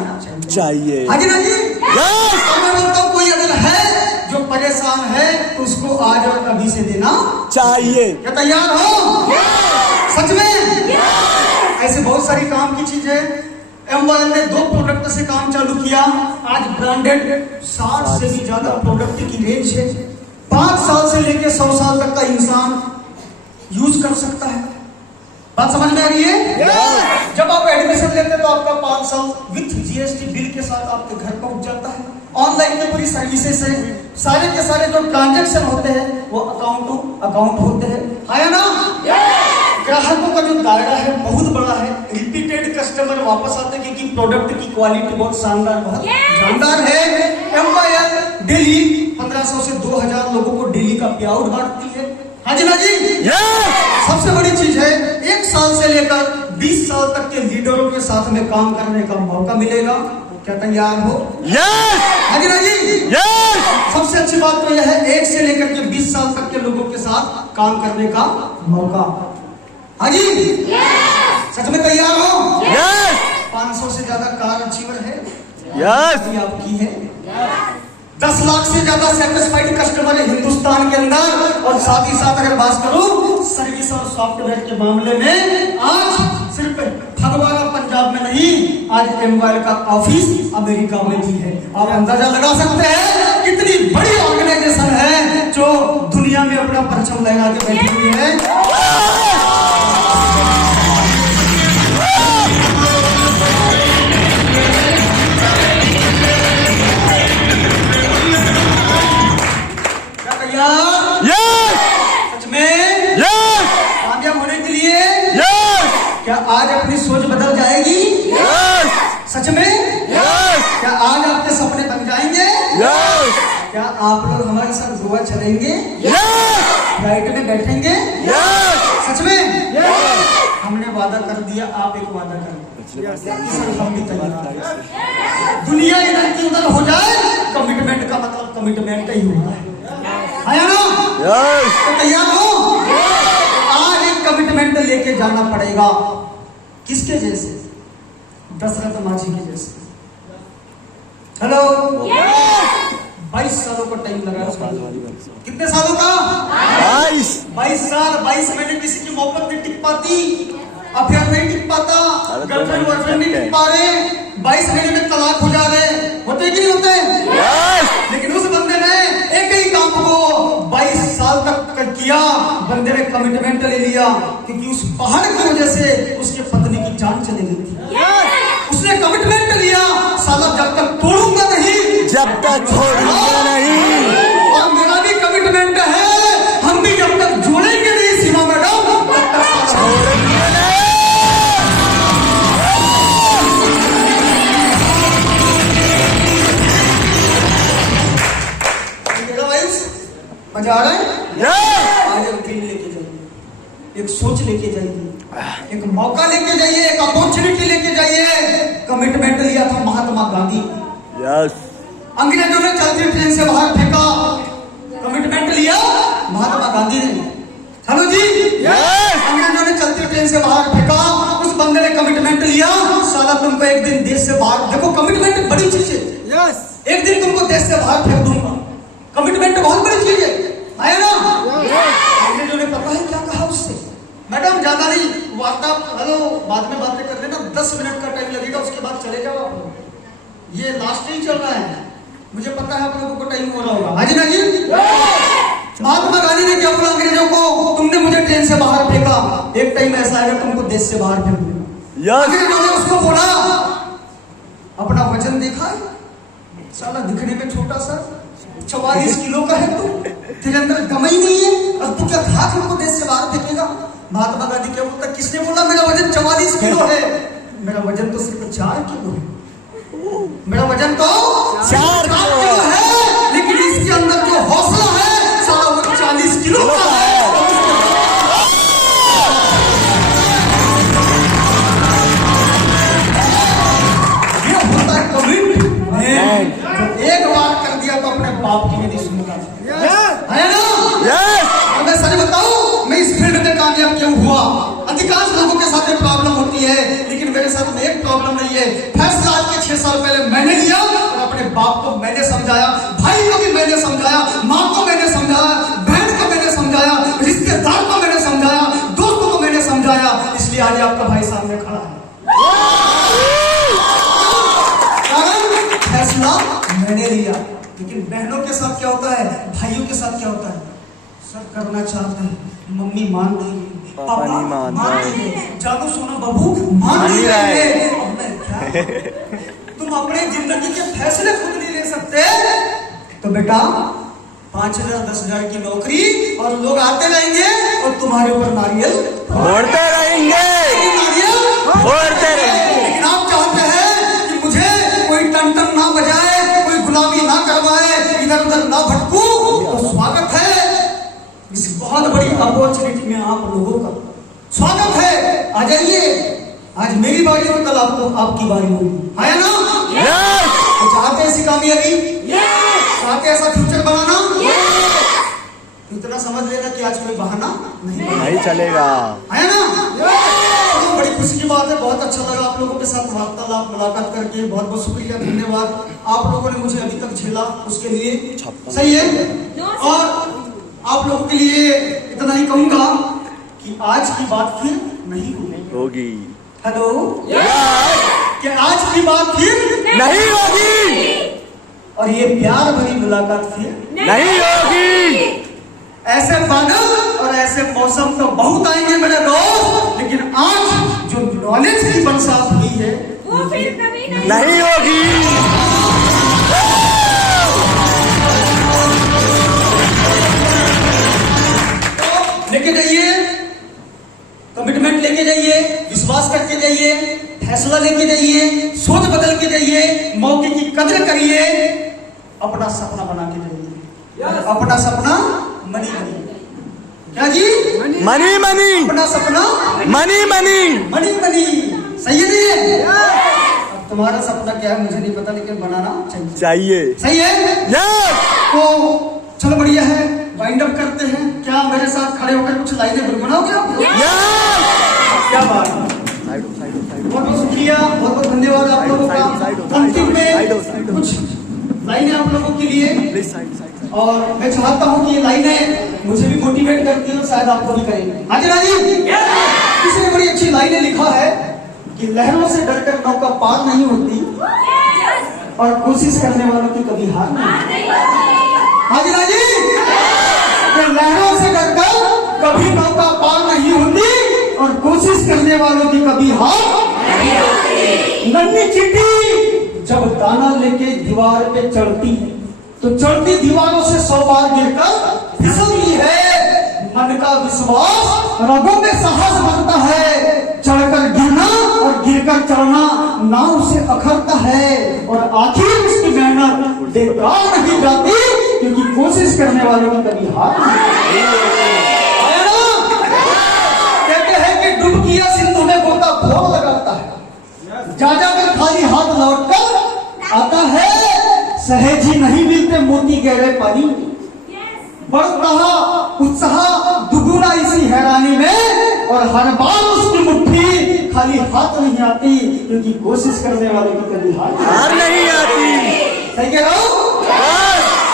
चाहिए। हाजी ना जी, मैं बोलता हूँ कोई अगर है जो परेशान है तो उसको आज और अभी से देना चाहिए। क्या तैयार हो? सच में ऐसे बहुत सारी काम की चीज है। एमवाई ने 2 प्रोडक्ट से काम चालू किया। आज ब्रांडेड 60 से भी ज्यादा प्रोडक्ट की रेंज है। 5 साल से लेकर 100 साल तक का इंसान यूज कर सकता है। बात समझ में आ रही है? जब आप एडमिशन लेते हैं तो आपका 5 साल विथ जीएसटी बिल के साथ आपके घर पहुंच जाता है। ऑनलाइन में पूरी सर्विसेज है। सारे के सारे जो ट्रांजैक्शन होते हैं वो अकाउंट टू अकाउंट होते हैं, है ना? ग्राहकों का जो दायरा है बहुत बड़ा है, रिपीटेड कस्टमर वापस आते हैं क्योंकि प्रोडक्ट की क्वालिटी बहुत शानदार, बहुत शानदार है। एम्पायर डेली 1500 से 2000 लोगों को डेली का पे आउट बांटती है। हाँ जी ना जी, सबसे बड़ी चीज है 1 साल से लेकर 20 साल तक के लीडरों के साथ में काम करने का मौका मिलेगा। क्या तैयार हो? हाँ जी ना जी, सबसे अच्छी बात तो यह है 1 से लेकर के 20 साल तक के लोगों के साथ काम करने का मौका। हाँ जी, सच में तैयार हो? 500 से ज्यादा कार अचीवर है, ये आपकी है। 10 लाख से ज्यादा सेटिस्फाइड कस्टमर है हिंदुस्तान के अंदर। और साथ ही साथ अगर बात करूं सर्विस और सॉफ्टवेयर के मामले में, आज सिर्फ फगवाड़ा पंजाब में नहीं, आज एमवाइल का ऑफिस अमेरिका में भी है। आप अंदाजा लगा सकते हैं कितनी बड़ी ऑर्गेनाइजेशन है जो दुनिया में अपना परचम लहरा के बैठी हुई है। सच में कामयाब होने के लिए क्या आज अपनी सोच बदल जाएगी? सच में क्या आज आपके सपने बन जाएंगे? क्या आप लोग हमारे साथ गोवा चलेंगे? फ्लाइट में बैठेंगे? सच में हमने वादा कर दिया, आप एक वादा करें, हम भी तैयार। दुनिया इधर की उधर हो जाए, कमिटमेंट का मतलब कमिटमेंट ही होता है ना? तो तैयार हो? आज एक कमिटमेंट लेके जाना पड़ेगा। किसके जैसे? दशरथ माझी के जैसे। हेलो, 22 सालों का टाइम लगा। कितने सालों का? 22 साल। 22 महीने किसी की मोहब्बत नहीं टिक पाती, अफेयर नहीं टिक पाता, गर्लफ्रेंड बॉयफ्रेंड नहीं टिक पा रहे, 22 महीने में तलाक हो जा रहे, होते कि नहीं होते? लेकिन उस बंदे ने एक ही काम को 22 साल तक किया। बंदे ने कमिटमेंट ले लिया क्योंकि उस पहाड़ की वजह से उसके पत्नी की जान चली गई थी। उसने कमिटमेंट लिया, साला जब तक तोड़ूंगा नहीं, जब तक छोड़ूंगा नहीं। और मेरा भी कमिटमेंट है, हम भी जब तक जोड़ेंगे नहीं सीमा मैडम, तब तक छोड़ेंगे नहीं। मजा आ रहा है? आज एक ड्रीम लेके जाइए, एक सोच लेके जाइए, एक मौका लेके जाइए, एक अपॉर्चुनिटी लेके जाइए। कमिटमेंट लिया था महात्मा गांधी, अंग्रेजों ने चलती ट्रेन से बाहर फेंका, कमिटमेंट लिया महात्मा गांधी ने। हेलो जी, अंग्रेजों ने चलती ट्रेन से बाहर फेंका, उस बंदे ने कमिटमेंट लिया, साला तुमको एक दिन देश से बाहर, देखो कमिटमेंट बड़ी चीज है, एक दिन तुमको देश से बाहर फेंक दूंगा। कमिटमेंट बहुत बड़ी चीज है ना? अंग्रेजों ने पता है क्या कहा उससे? मैडम ज्यादा नहीं, वार्ता हेलो बाद में बातें कर लेना, 10 मिनट का टाइम लगेगा, उसके बाद चले जाओ आप लोग, ये लास्ट ही चल रहा है, मुझे पता है आप लोगों को टाइम हो रहा होगा। हाँ जी ना जी, महात्मा गांधी ने क्या बोला अंग्रेजों को? तुमने मुझे ट्रेन से बाहर फेंका, एक टाइम ऐसा आएगा तुमको देश से बाहर फेंक दूंगा। अंग्रेजों ने उसको बोला, अपना वजन देखा, साला दिखने में छोटा सा 44 किलो का है तू, तेरे अंदर दम ही नहीं है, और तू क्या खा के उनको देश से बाहर फेंकेगा? महात्मा गांधी क्या बोलता? किसने बोला मेरा वजन 44 किलो है? मेरा वजन तो सिर्फ 4 किलो है, मेरा वजन तो 4 किलो है, लेकिन इसके अंदर जो हौसला है साला वो 40 किलो का है। ये होता है कमिटमेंट। एक बार कर दिया तो अपने बाप की नहीं सुनता है ना? और मैं सच बताऊं, मैं इस फील्ड में कामयाब क्यों हुआ? अधिकांश लोगों के साथ प्रॉब्लम होती है, लेकिन मेरे साथ में एक प्रॉब्लम नहीं है। फैसला आज के 6 साल पहले मैंने लिया और अपने बाप को मैंने समझाया, भाई को भी मैंने समझाया, माँ को मैंने समझाया, बहन को मैंने समझाया, रिश्तेदार को मैंने समझाया, दोस्तों को मैंने समझाया, इसलिए आज आपका भाई सामने खड़ा है। कारण फैसला मैंने लिया। लेकिन बहनों के साथ क्या होता है, भाइयों के साथ क्या होता है? सब करना चाहते हैं, मम्मी मान देगी, पापा नहीं मान देंगे, जादू सोना बाबू मान नहीं रहे। अब मैं क्या? तुम अपने जिंदगी के फैसले खुद नहीं ले सकते, तो बेटा 5,000 10,000 की नौकरी, और लोग आते रहेंगे और तुम्हारे ऊपर नारियल फोड़ते रहेंगे, नारियल फोड़ते रहेंगे। लेकिन आप चाहते हैं कि मुझे कोई टन ना बजाए, कोई गुलामी ना करवाए, इधर उधर ना भटकू। तो स्वागत है इस बहुत बड़ी अपॉर्चुनिटी में, आप लोगों का स्वागत है। आ जाइए, आज मेरी बारी हो, कल आपकी बारी होगी, है ना? यस, तो चाहते हैं ऐसी कामयाबी, चाहते हैं ऐसा फ्यूचर बनाना, तो इतना समझ लेना कि आज कोई बहाना नहीं चलेगा, है ना? तो बड़ी खुशी की बात है, बहुत अच्छा लगा आप लोगों के साथ वार्तालाप मुलाकात करके। बहुत बहुत शुक्रिया, धन्यवाद। आप लोगों ने मुझे अभी तक झेला, उसके लिए सही है। और आप लोगों के लिए इतना ही कहूंगा कि आज की बात फिर नहीं होगी। हेलो, कि आज की बात फिर नहीं होगी, और ये प्यार भरी मुलाकात फिर नहीं होगी। ऐसे बादल और ऐसे मौसम तो बहुत आएंगे मेरे दोस्त, लेकिन आज जो नॉलेज की बरसात हुई है वो फिर कभी नहीं होगी। लेके जाइए, कमिटमेंट लेके जाइए, विश्वास करके जाइए, फैसला लेके जाइए, सोच बदल के जाइए, मौके की कदर करिए, अपना सपना बना के जाइए। अपना सपना मनी मनी, क्या जी? मनी मनी, अपना सपना मनी मनी, मनी मनी, सही है नहीं? अब तुम्हारा सपना क्या है मुझे नहीं पता, लेकिन बनाना चाहिए, सही है? यस। तो चलो बढ़िया है, वाइंड अप करते हैं। क्या मेरे साथ खड़े होकर कुछ लाइनें गुनगुनाओगे आप? क्या बात है, बहुत बहुत शुक्रिया, बहुत बहुत धन्यवाद आप लोगों का। अंतिम में कुछ लाइनें आप लोगों के लिए, और मैं चाहता हूँ कि ये लाइनें मुझे भी मोटिवेट करती हैं, शायद आपको भी करेंगे। हाजिर हाजिर। किसी ने बड़ी अच्छी लाइनें लिखा है कि लहरों से डरकर नौका पार नहीं होती, और कोशिश करने वालों की कभी हार नहीं। हाजिर हाजिर। लहरों से डरकर कभी नौका पार नहीं होती, और कोशिश करने वालों की कभी हार नहीं होती। नन्ही चींटी जब दाना लेके दीवार पे चढ़ती है, तो चढ़ती दीवारों से 100 बार गिरकर फिसलती है। मन का विश्वास रगों में साहस बनता है, चढ़कर गिरना और गिरकर चढ़ना नाव से अखरता है, और आखिर उसकी मेहनत बेकार नहीं जाती, क्योंकि कोशिश करने वालों की कभी हार नहीं। कहते हैं कि डुबकिया सिंधु में गोताखोर लगाता है, जा जाकर खाली हाथ लौटकर आता है। सहेज ही नहीं मिलते मोती गहरे पानी, बढ़ता उत्साह दुगुना इसी हैरानी में, और हर बार उसकी मुट्ठी खाली हाथ नहीं आती, क्योंकि कोशिश करने वालों की कभी हार नहीं आती। सही कह रहा हूं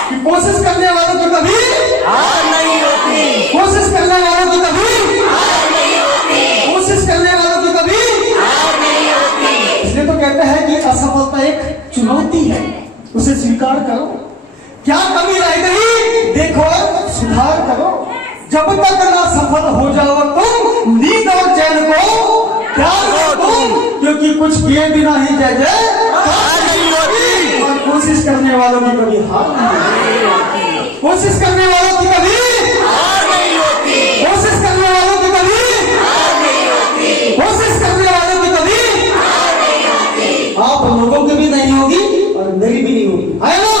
कि कोशिश करने वालों की कभी हार नहीं होती, कोशिश करने वालों की कभी हार नहीं होती, कोशिश करने वालों की कभी हार नहीं होती। इसलिए तो कहते हैं कि असफलता एक चुनौती है, उसे स्वीकार करो। क्या कमी रह गई देखो, सुधार करो। जब तक ना सफल हो जाओ तुम, नींद और चैन को प्यार करो तुम, क्योंकि कुछ किए बिना ही जय जय हार नहीं होती, और कोशिश करने वालों की कभी हार नहीं होती। कोशिश करने वालों की कभी हार नहीं होती, कोशिश करने वालों की कभी हार नहीं होती, कोशिश करने वालों की कभी हार नहीं होती। आप लोगों की भी नहीं होगी और मेरी भी नहीं होगी, है ना?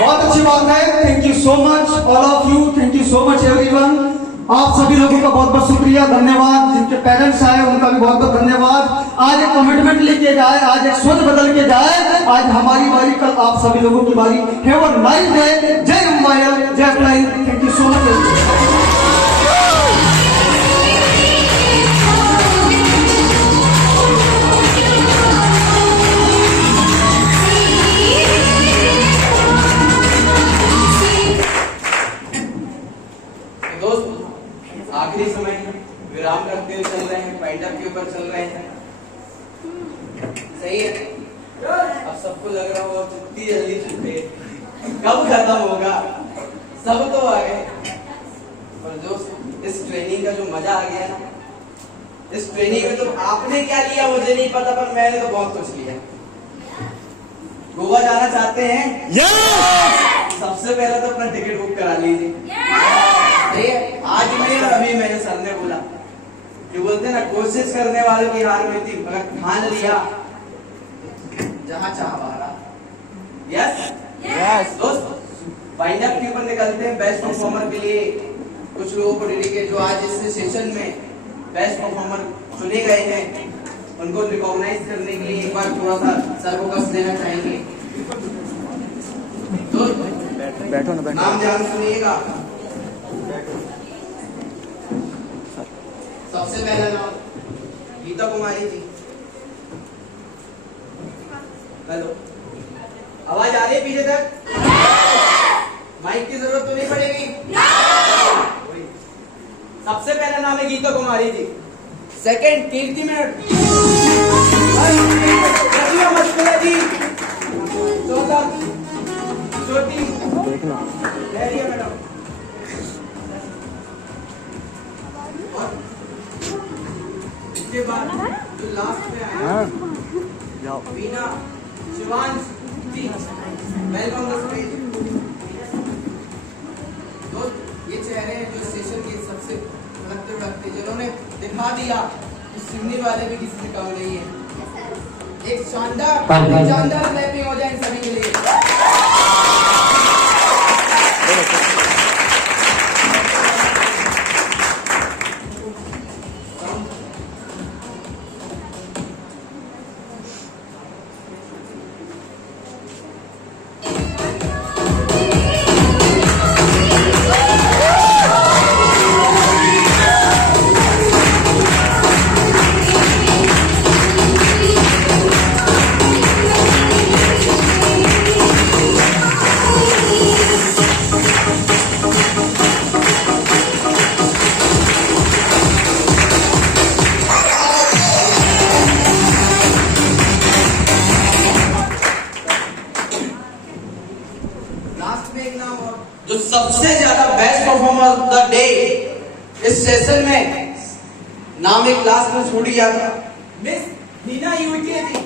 बहुत अच्छी बात है। Thank you so much all of you, thank you so much everyone. आप सभी लोगों का बहुत बहुत शुक्रिया, धन्यवाद। जिनके पेरेंट्स आए उनका भी बहुत बहुत धन्यवाद। आज एक कमिटमेंट लेके जाए, आज एक सोच बदल के जाए। आज हमारी बारी, कल आप सभी लोगों की बारी। Have a nice day. जय अंबायल, जय fly. Thank you so much. आखिरी समय विराम करते हुए चल रहे हैं, वाइंड अप के ऊपर चल रहे हैं, सही है। अब सबको लग रहा होगा कितनी जल्दी छुट्टी कब खत्म होगा, सब तो आ गए, पर जो इस ट्रेनिंग का जो मजा आ गया ना, इस ट्रेनिंग में तो आपने क्या लिया मुझे नहीं पता, पर मैंने तो बहुत कुछ लिया। गोवा जाना चाहते हैं? यस। सबसे पहले तो अपना टिकट बुक करा लीजिए। ठीक है, आज नहीं और अभी मेरे सर ने बोला जो बोलते हैं ना, कोशिश करने वालों की हार मिलती, मगर ठान लिया जहां चाह बाहर। यस दोस्त, वाइंड अप के ऊपर निकलते हैं बेस्ट परफॉर्मर के लिए। कुछ लोगों को डेडिकेट जो आज इस सेशन में बेस्ट परफॉर्मर चुने गए हैं, उनको रिकॉग्नाइज करने के लिए एक बार थोड़ा सा सर को कस देना चाहेंगे। तो बैठो ना, बैठो। नाम ध्यान सुनिएगा। सबसे पहला नाम गीता कुमारी जी। हेलो, आवाज आ रही है पीछे तक? माइक की जरूरत तो नहीं पड़ेगी? सबसे पहला नाम है गीता कुमारी जी। सेकंड कीर्ति मिनट जी। चौथा छोटी मैडम। और इसके बाद जो लास्ट में आया वीना शिवांश जी, वेलकम द स्टेज। तो ये चेहरे हैं जो स्टेशन के सबसे भड़कते जिन्होंने दिखा दिया कि सिवनी वाले भी किसी से कम नहीं है। एक शानदार क्लैपिंग हो जाए इन सभी के लिए। जो सबसे ज्यादा best performer of the day इस सेशन में नाम एक क्लास में छूट गया था, मिस नीना यूके थी।